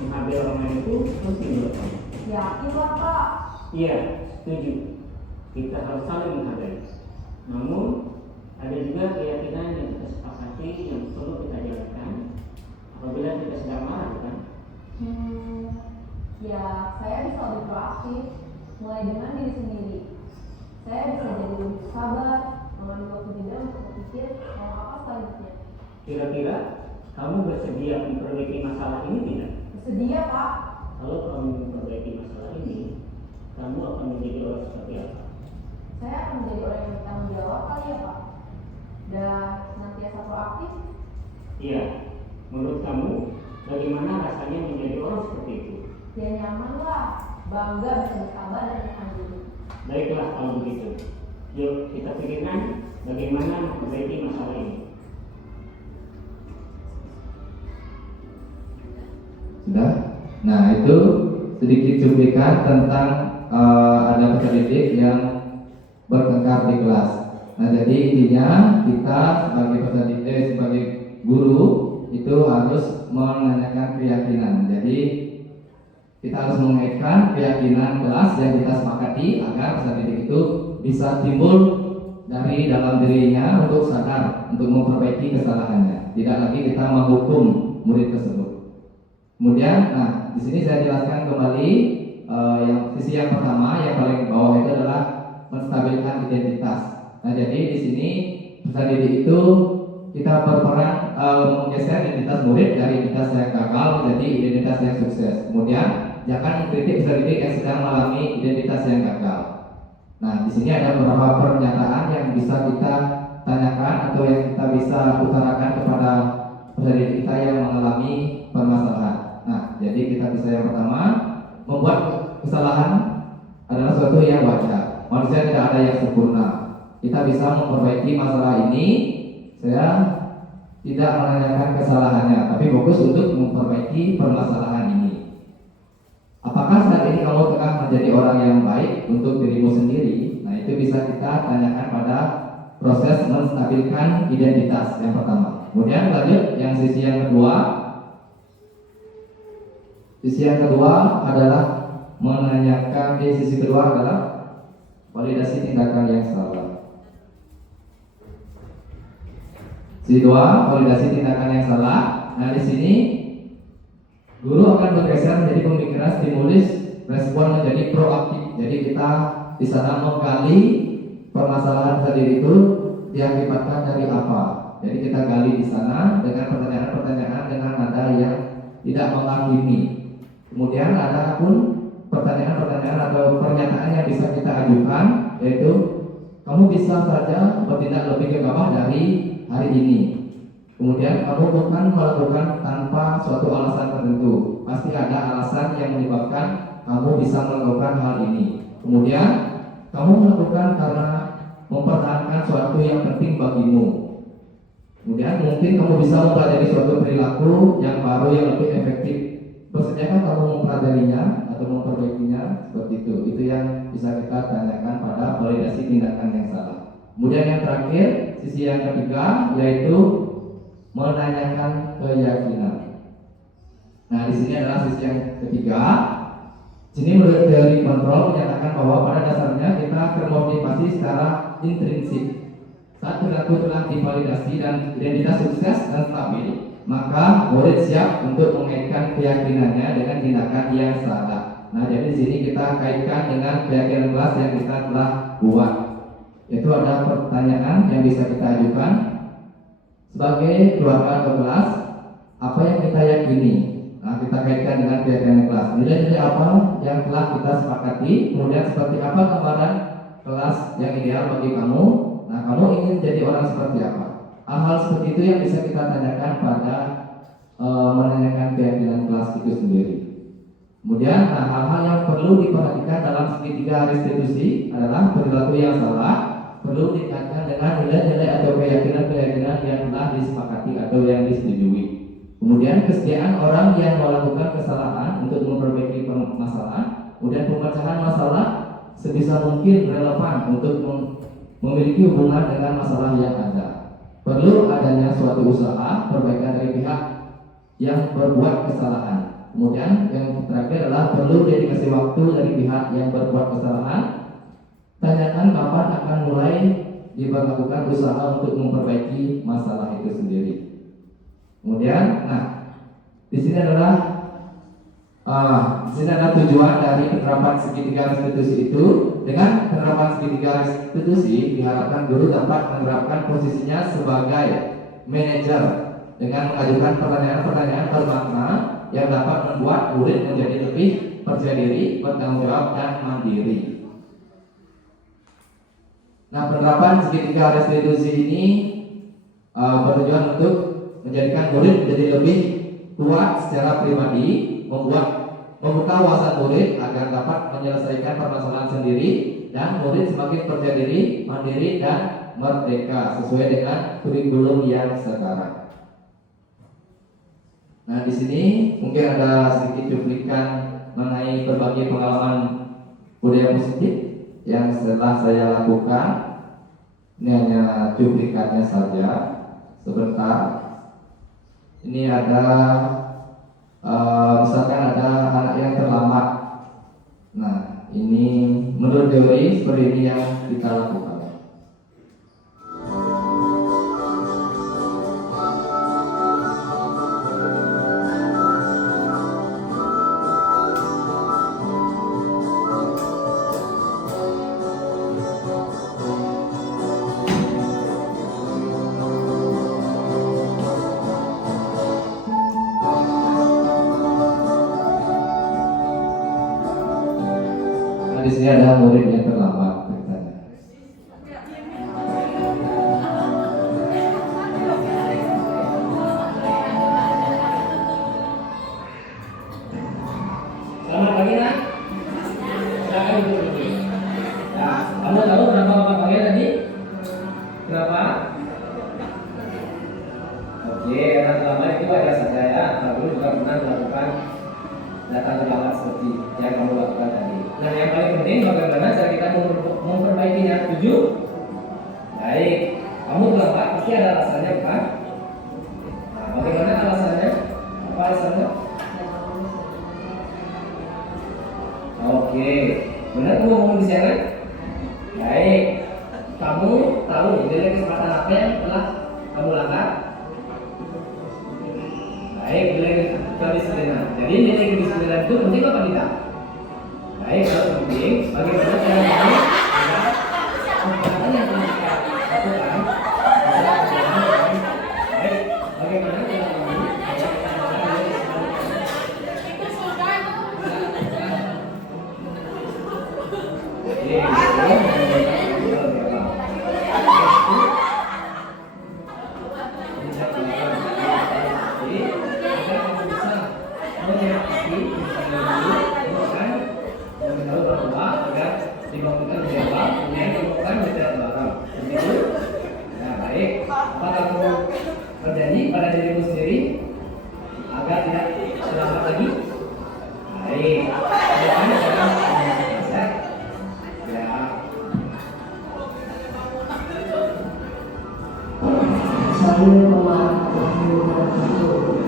Menghargai orang lain itu penting buat kamu? Yakin lah pak. Iya, setuju. Kita harus saling menghargai. Namun ada juga keyakinan yang kita sepakati yang perlu kita jalankan apabila kita sedang marah, kan? Ya, saya bisa lebih proaktif, mulai dengan diri sendiri. Saya bisa jadi lebih sabar, mengambil waktu jeda untuk berpikir mau apa selanjutnya. Kira-kira kamu bersedia memperbaiki masalah ini tidak? Bersedia pak. Kalau kamu memperbaiki masalah ini, kamu akan menjadi orang seperti apa? Saya akan menjadi orang yang bertanggung jawab kali ya pak. Dan senantiasa proaktif. Iya, menurut kamu bagaimana rasanya menjadi orang seperti itu? Ya nyaman lah, bangga bisa bersabar dan menahan diri. Baiklah kalau begitu. Yuk kita pikirkan bagaimana memperbaiki masalah ini. Sudah? Nah, itu sedikit cuplikan tentang ada peserta didik yang bertengkar di kelas. Nah, jadi intinya kita sebagai peserta didik, sebagai guru itu harus menanyakan keyakinan. Jadi kita harus mengaitkan keyakinan kelas yang kita sepakati agar peserta didik itu bisa timbul dari dalam dirinya untuk sadar, untuk memperbaiki kesalahannya. Tidak lagi kita menghukum murid tersebut. Kemudian, nah di sini saya jelaskan kembali yang sisi yang pertama yang paling bawah itu adalah menstabilkan identitas. Nah jadi di sini peserta didik itu kita berperan menggeser identitas murid dari identitas yang gagal menjadi identitas yang sukses. Kemudian jangan mengkritik peserta didik yang sedang mengalami identitas yang gagal. Nah di sini ada beberapa pernyataan yang bisa kita tanyakan atau yang kita bisa utarakan kepada peserta didik kita yang mengalami permasalahan. Nah, jadi kita bisa yang pertama, membuat kesalahan adalah suatu yang wajar. Manusia tidak ada yang sempurna. Kita bisa memperbaiki masalah ini. Saya tidak menanyakan kesalahannya, tapi fokus untuk memperbaiki permasalahan ini. Apakah saat ini kamu tengah menjadi orang yang baik untuk dirimu sendiri? Nah, itu bisa kita tanyakan pada proses menstabilkan identitas yang pertama. Kemudian lanjut yang sisi yang kedua. Sisi kedua adalah validasi tindakan yang salah. Sisi kedua, validasi tindakan yang salah. Nah, di sini guru akan bergeser menjadi pemikiran stimulus respon menjadi proaktif. Jadi kita di sana menggali permasalahan tadi itu diakibatkan dari apa. Jadi kita gali di sana dengan pertanyaan-pertanyaan dengan nada yang tidak menghakimi. Kemudian ada pun pertanyaan-pertanyaan atau pernyataan yang bisa kita ajukan, yaitu kamu bisa saja bertindak lebih gegabah dari hari ini. Kemudian kamu bukan melakukan tanpa suatu alasan tertentu. Pasti ada alasan yang menyebabkan kamu bisa melakukan hal ini. Kemudian kamu melakukan karena mempertahankan suatu yang penting bagimu. Kemudian mungkin kamu bisa mempelajari suatu perilaku yang baru yang lebih efektif. Bersediakah kamu mempelajarinya atau memperbaikinya? Seperti itu. Itu yang bisa kita tanyakan pada validasi tindakan yang salah. Kemudian yang terakhir, sisi yang ketiga, yaitu menanyakan keyakinan. Nah, di sini adalah sisi yang ketiga. Sini menurut teori kontrol menyatakan bahwa pada dasarnya kita termotivasi secara intrinsik. Saat perilaku telah divalidasi dan identitas sukses dan stabil, maka murid siap untuk mengaitkan keyakinannya dengan tindakan yang salah. Nah, jadi di sini kita kaitkan dengan keyakinan kelas yang kita telah buat. Itu ada pertanyaan yang bisa kita ajukan sebagai keluarga atau kelas. Apa yang kita yakini? Nah, kita kaitkan dengan keyakinan kelas. Nilai-nilai apa yang telah kita sepakati? Kemudian seperti apa gambaran kelas yang ideal bagi kamu? Nah, kamu ingin jadi orang seperti apa? Hal-hal seperti itu yang bisa kita tanyakan pada menanyakan keyakinan kelas itu sendiri. Kemudian, hal-hal yang perlu diperhatikan dalam segitiga restitusi adalah perilaku yang salah perlu dikaitkan dengan nilai-nilai atau keyakinan-keyakinan yang telah disepakati atau yang disetujui. Kemudian kesediaan orang yang melakukan kesalahan untuk memperbaiki permasalahan. Kemudian pemecahan masalah sebisa mungkin relevan untuk memiliki hubungan dengan masalah yang ada. Perlu adanya suatu usaha perbaikan dari pihak yang berbuat kesalahan. Kemudian yang terakhir adalah perlu dedikasi waktu dari pihak yang berbuat kesalahan. Tanyakan kapan akan mulai dilakukan usaha untuk memperbaiki masalah itu sendiri. Kemudian, di sini adalah tujuan dari penerapan segitiga restitusi itu. Dengan penerapan segitiga restitusi diharapkan guru dapat menerapkan posisinya sebagai manajer dengan mengajukan pertanyaan-pertanyaan bermakna yang dapat membuat murid menjadi lebih percaya diri, bertanggung jawab, dan mandiri. Nah, penerapan segitiga restitusi ini bertujuan untuk menjadikan murid menjadi lebih kuat secara pribadi, membuka wawasan murid agar dapat menyelesaikan permasalahan sendiri, dan murid semakin percaya diri, mandiri, dan merdeka sesuai dengan kurikulum yang sekarang. Nah, di sini mungkin ada sedikit cuplikan mengenai berbagai pengalaman budaya positif yang setelah saya lakukan. Ini hanya cuplikannya saja, sebentar. Ini ada misalkan ada anak yang terlambat. Nah, ini menurut teori seperti ini yang kita lakukan. Di sini ada murid yang terlambat ceritanya. Selamat pagi, Nak. gitu. Nah, kamu tahu kenapa Bapak panggil tadi? Kenapa? Oke, karena selama itu ada saja ya. Kamu juga pernah melakukan data terlambat seperti yang kamu lakukan tadi. Nah, yang paling penting bagaimana cara kita memperbaikinya. Setuju? Baik, kamu terlambat pasti ada alasannya, bukan? Nah, bagaimana alasannya? Apa alasannya? Oke, benar kamu ngomong di sana? Baik, kamu tahu nilai kesempatan apa yang telah kamu langgar? Baik, nilai kedisiplinan. Jadi nilai kedisiplinan itu penting apa tidak? Baik, kalau penting, bagaimana cara kamu agar kegiatan yang telah kita lakukan? Baik, bagaimana cara kamu? Berjanji pada dirimu sendiri agar tidak terlambat lagi. Baik. Saya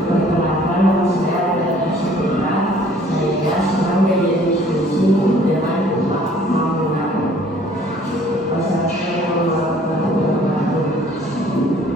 perkenalkan nama saya adalah Syedira. Saya sedang menjadi diskusi dengan Pak Mamunah. Wassalamualaikum warahmatullahi wabarakatuh.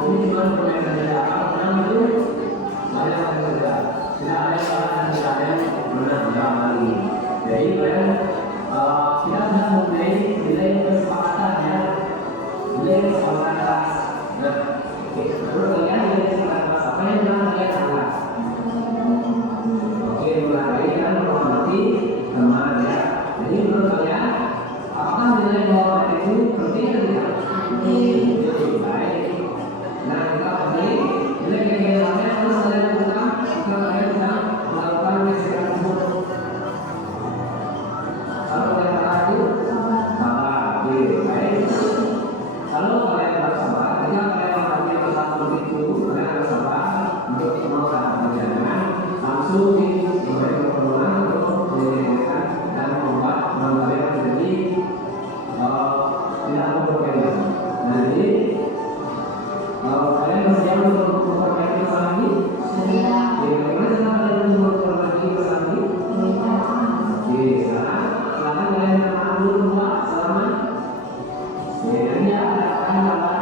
Ini cuma contohnya. Kalau kalian bersama, dengan kalian untuk memperbaiki kesalahan ini? Iya. Bagaimana cara kalian untuk memperbaiki kesalahan ini? Oke, sekarang silakan kalian bermaaf dulu semua. Selamat. Oke, dan ya akan dapat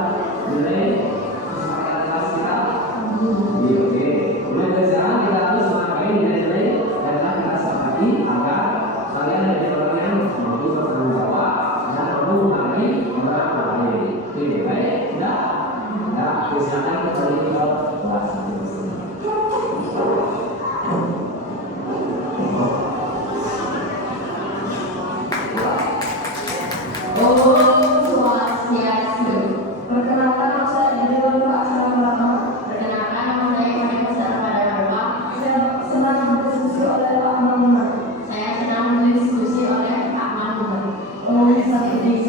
nilai kesepakatan kelas kita. Oke, kemudian dari sekarang kita harus memakai nilai-nilai yang telah kita sepakati agar kalian menjadi orang yang mampu bertanggung jawab dan mampu menghargai orang lain. Oke, baik, sudah. Ya, silakan kembali ke kelas masing-masing. Om Swastiastu. Perkenalkan nama saya Dewi Aksara. Perkenalkan nama saya Kami Besar pada Arwa. Saya senang berdiskusi oleh Pak Mamunah. Saya senang berdiskusi oleh Pak Mamunah. Om Sakti.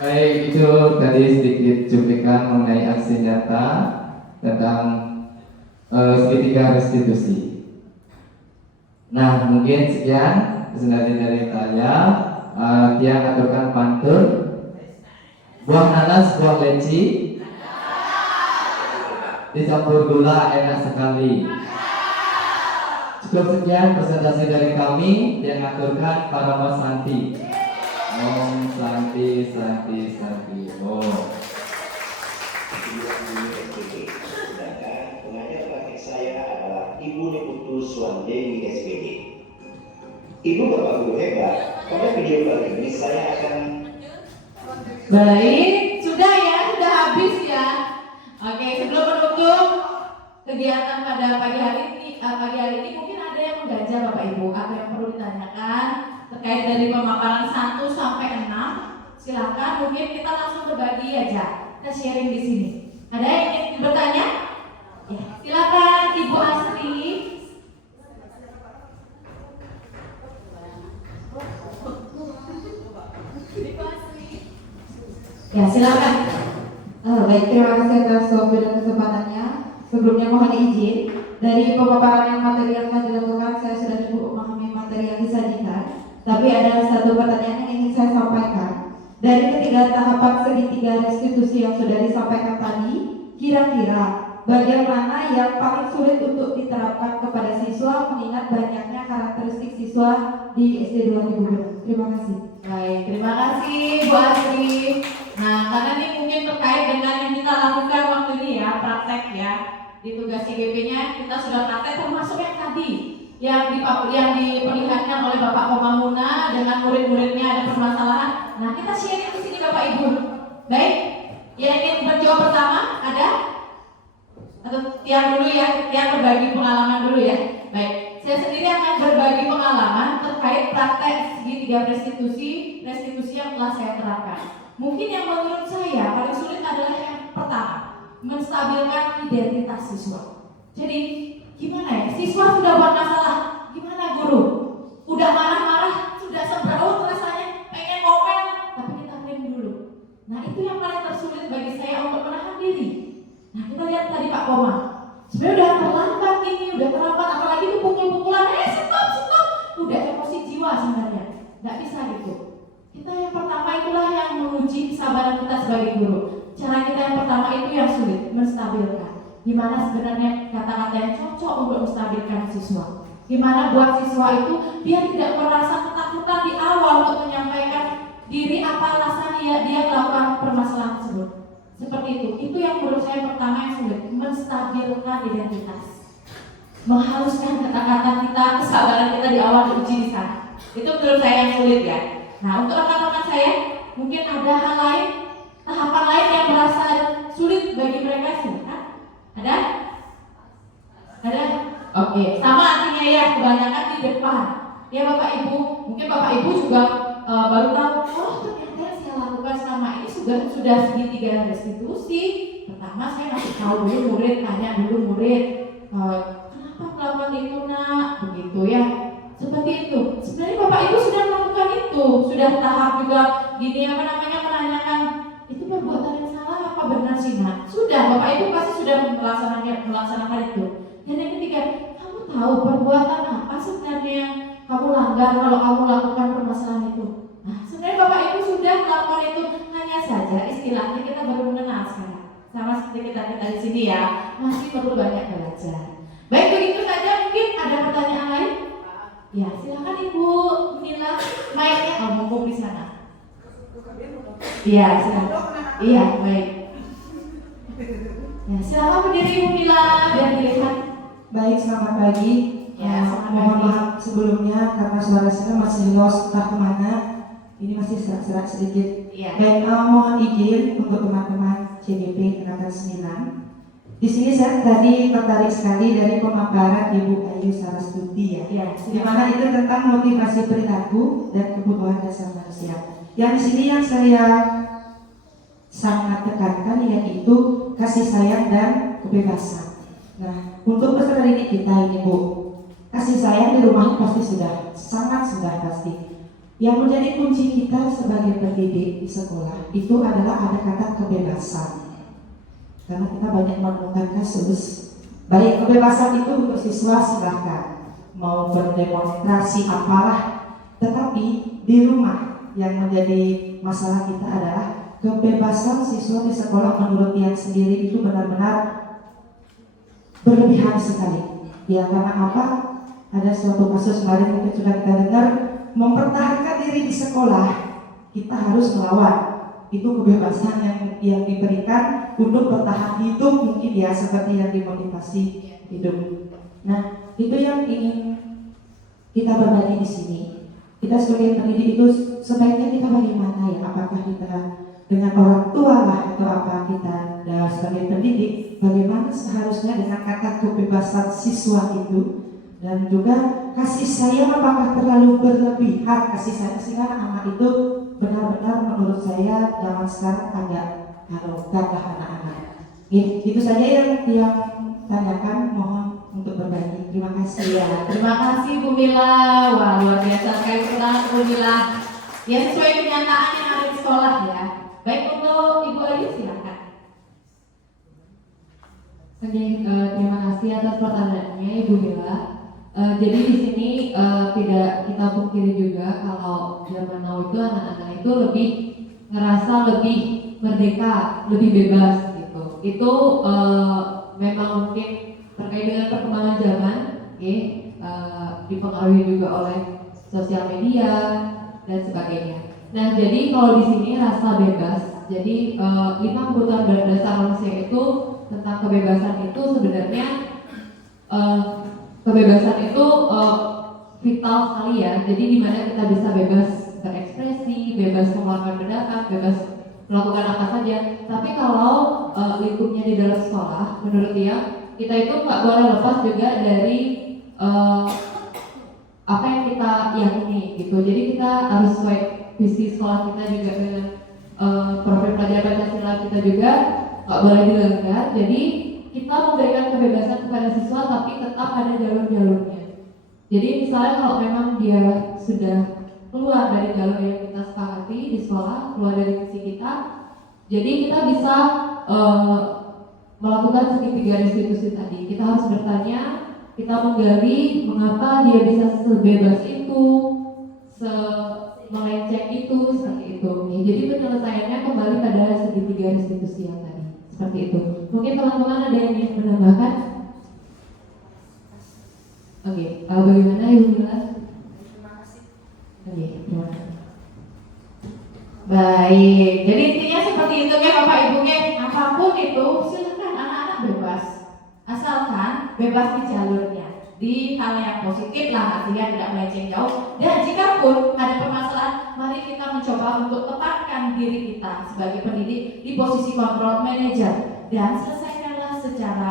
Baik, itu tadi sedikit cuplikan mengenai aksi nyata tentang segitiga restitusi. Nah, mungkin sekian presentasi dari saya. Tiang aturkan pantun. Buah nanas, buah leci, dicampur gula enak sekali. Cukup sekian presentasi dari kami. Tiang aturkan para Mas Santi. Om Santi. Oh. Sedangkan pengajar praktik saya adalah Ibu Niputu Suwandewi SPG. Ibu Bapak Guru hebat, pada video kali ini saya akan Baik, sudah habis ya. Oke, sebelum menutup kegiatan pada pagi hari ini mungkin ada yang mengganjal Bapak Ibu, apa yang perlu ditanyakan terkait dari pemaparan 1 sampai 6. Silakan, mungkin kita langsung berbagi aja. Kita sharing di sini. Ada yang ingin bertanya? Ya, silakan Ibu Asri. Ya, silakan. Baik, terima kasih atas waktu dan kesempatannya. Sebelumnya mohon izin, dari pemaparan materi yang telah dilakukan saya sudah cukup memahami materi yang disajikan. Tapi ada satu pertanyaan yang ingin saya sampaikan. Dari ketiga tahapan segitiga restitusi yang sudah disampaikan tadi, kira-kira bagian mana yang paling sulit untuk diterapkan kepada siswa mengingat banyaknya karakteristik siswa di SD 2000? Terima kasih. Baik, terima kasih Bu Asri. Nah, karena ini mungkin terkait dengan yang kita lakukan waktu ini ya, praktek ya. Di tugas IGP-nya kita sudah praktek termasuk yang tadi yang diperlihatkan oleh Bapak Pemamuna dengan murid-muridnya ada permasalahan. Nah, kita sharing di sini Bapak Ibu. Baik, yang ingin menjawab pertama ada? Atau tiang dulu ya, tiang berbagi pengalaman dulu ya. Baik, saya sendiri akan berbagi pengalaman terkait praktek segitiga restitusi yang telah saya terapkan. Mungkin yang menurut saya paling sulit adalah yang pertama, menstabilkan identitas siswa. Jadi gimana ya, siswa sudah buat masalah, gimana guru? Udah marah-marah, sudah sembraut rasanya, pengen ngomel, tapi kita rem dulu. Nah, itu yang paling tersulit bagi saya untuk menahan diri. Nah, kita lihat tadi Pak Koma, sebenarnya udah terlambat ini, apalagi itu pukul-pukulan, stop, udah emosi jiwa sebenarnya, nggak bisa gitu. Kita yang pertama itulah yang menguji kesabaran kita sebagai guru. Cara kita yang pertama itu yang sulit, menstabilkan. Gimana sebenarnya kata-kata yang cocok untuk menstabilkan siswa. Gimana buat siswa itu biar tidak merasa ketakutan di awal untuk menyampaikan diri apa alasan dia melakukan permasalahan tersebut. Seperti itu yang menurut saya pertama yang sulit, menstabilkan identitas. Menghaluskan kata-kata kita, kesabaran kita di awal diuji di sana. Itu menurut saya yang sulit ya. Nah, untuk rekan-rekan saya, mungkin ada hal lain, tahapan lain yang merasa sulit bagi mereka, silakan. Ada? Oke, sama artinya ya, kebanyakan di depan. Ya Bapak Ibu, mungkin Bapak Ibu juga baru tahu, oh ternyata yang saya lakukan selama ini sudah segitiga restitusi. Pertama saya ngasih tahu dulu murid, tanya dulu murid, kenapa melakukan itu nak? Begitu ya. Seperti itu. Sebenarnya Bapak Ibu sudah melakukan itu, sudah tahap juga gini menanyakan itu perbuatan yang salah apa benar sih nak? Sudah, Bapak Ibu pasti sudah melaksanakan itu. Dan yang ketiga, kamu tahu perbuatan apa sebenarnya yang kamu langgar kalau kamu lakukan permasalahan itu? Nah, sebenarnya sama seperti kita di sini ya, masih perlu banyak belajar. Baik, begitu saja. Mungkin ada pertanyaan lain? Ya, silakan Ibu Mila, mic-nya mumpung di sana. Iya, silakan. Iya, baik. Ya, silakan berdiri Ibu Mila biar dilihat. Baik, selamat pagi. Ya, selamat Mohon pagi. maaf sebelumnya karena suara saya masih lost entah kemana. Ini masih serak-serak sedikit. Iya. Baik, mohon izin untuk teman-teman CDP Angkatan 9. Di sini saya tadi tertarik sekali dari pemaparan Ibu Ayu Sarastuti ya, di mana itu tentang motivasi perilaku dan kebutuhan dasar manusia. Yang di sini yang saya sangat tekankan yaitu kasih sayang dan kebebasan. Nah, untuk peserta didik kita ini Bu, kasih sayang di rumah pasti sudah pasti. Yang menjadi kunci kita sebagai pendidik di sekolah itu adalah ada kata kebebasan. Karena kita banyak menemukan kasus, baik kebebasan itu untuk siswa silahkan mau berdemonstrasi apalah, tetapi di rumah yang menjadi masalah kita adalah kebebasan siswa di sekolah menurut yang sendiri itu benar-benar berlebihan sekali. Ya karena apa? Ada suatu kasus kemarin mungkin sudah kita dengar, mempertahankan diri di sekolah kita harus melawan. Itu kebebasan yang diberikan untuk bertahan hidup mungkin ya, seperti yang dimotivasi hidup. Nah, itu yang ingin kita berbagi di sini. Kita sebagai pendidik itu sebaiknya kita bagaimana ya? Apakah kita dengan orang tua lah atau apa kita sebagai pendidik? Bagaimana seharusnya dengan kata kebebasan siswa itu, dan juga kasih sayang apakah terlalu berlebihan kasih sayang sehingga anak itu benar-benar menurut saya zaman sekarang agak arogan lah anak-anak. Itu saja yang tanyakan, mohon untuk berbagi. Terima kasih ya. Terima kasih Bu Mila. Wah, luar biasa sekali Bu Mila. Ya, sesuai kenyataan yang ada di sekolah ya. Baik, untuk Ibu Ayu silakan. Oke, terima kasih atas pertanyaannya Ibu Mila. Jadi di sini tidak kita pungkiri juga kalau zaman now itu anak-anak itu lebih ngerasa lebih merdeka, lebih bebas gitu. Itu memang mungkin terkait dengan perkembangan zaman, dipengaruhi juga oleh sosial media dan sebagainya. Nah, jadi kalau di sini rasa bebas, jadi 5 kebutuhan dasar manusia itu tentang kebebasan itu sebenarnya kebebasan itu vital sekali ya. Jadi dimana kita bisa bebas berekspresi, bebas mengeluarkan pendapat, bebas melakukan apa saja. Tapi kalau lingkupnya di dalam sekolah, menurut dia kita itu nggak boleh lepas juga dari apa yang kita yakini gitu. Jadi kita harus sesuai visi sekolah kita juga dengan profil pelajaran Pancasila kita juga nggak boleh dilanggar. Jadi kita memberikan kebebasan kepada siswa tapi tetap ada jalur-jalurnya. Jadi misalnya kalau memang dia sudah keluar dari jalur yang kita sepakati di sekolah, keluar dari visi kita, jadi kita bisa melakukan segitiga restitusi tadi. Kita harus bertanya, kita menggali mengapa dia bisa sebebas itu, melenceng itu, seperti itu. Jadi penyelesaiannya kembali pada segitiga restitusi yang tadi. Seperti itu. Mungkin teman-teman ada yang ingin menambahkan? Oke, bagaimana Ibu Mila? Terima kasih. Oke, terima kasih. Baik, jadi intinya seperti itu ya Bapak Ibu, apapun itu silakan anak-anak bebas, asalkan bebas di jalurnya, di hal yang positif lah, artinya tidak melenceng jauh. Dan jika pun ada permasalahan, mari kita mencoba untuk tempatkan diri kita sebagai pendidik di posisi kontrol manajer dan selesaikanlah secara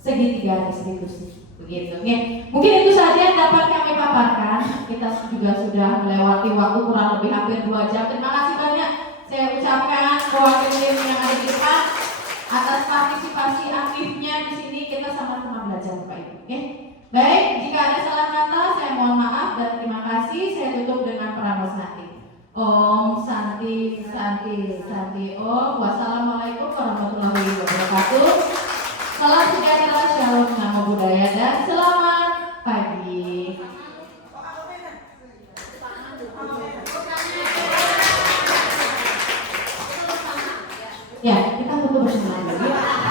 segitiga restitusi. Begitu, ya. Mungkin itu saja yang dapat kami paparkan. Kita juga sudah melewati waktu kurang lebih hampir 2 jam. Terima kasih banyak saya ucapkan mewakili yang ada di depan atas partisipasi aktifnya di sini. Kita sama-sama belajar Bapak Ibu. Okay? Baik, jika ada salah kata saya mohon maaf dan terima kasih. Saya tutup dengan pranasati. Om Santi Santi Santi Om. Wassalamualaikum warahmatullahi wabarakatuh. Salam sejahtera, shalom, namo buddhaya, dan selamat pagi. Ya, kita tutup personal.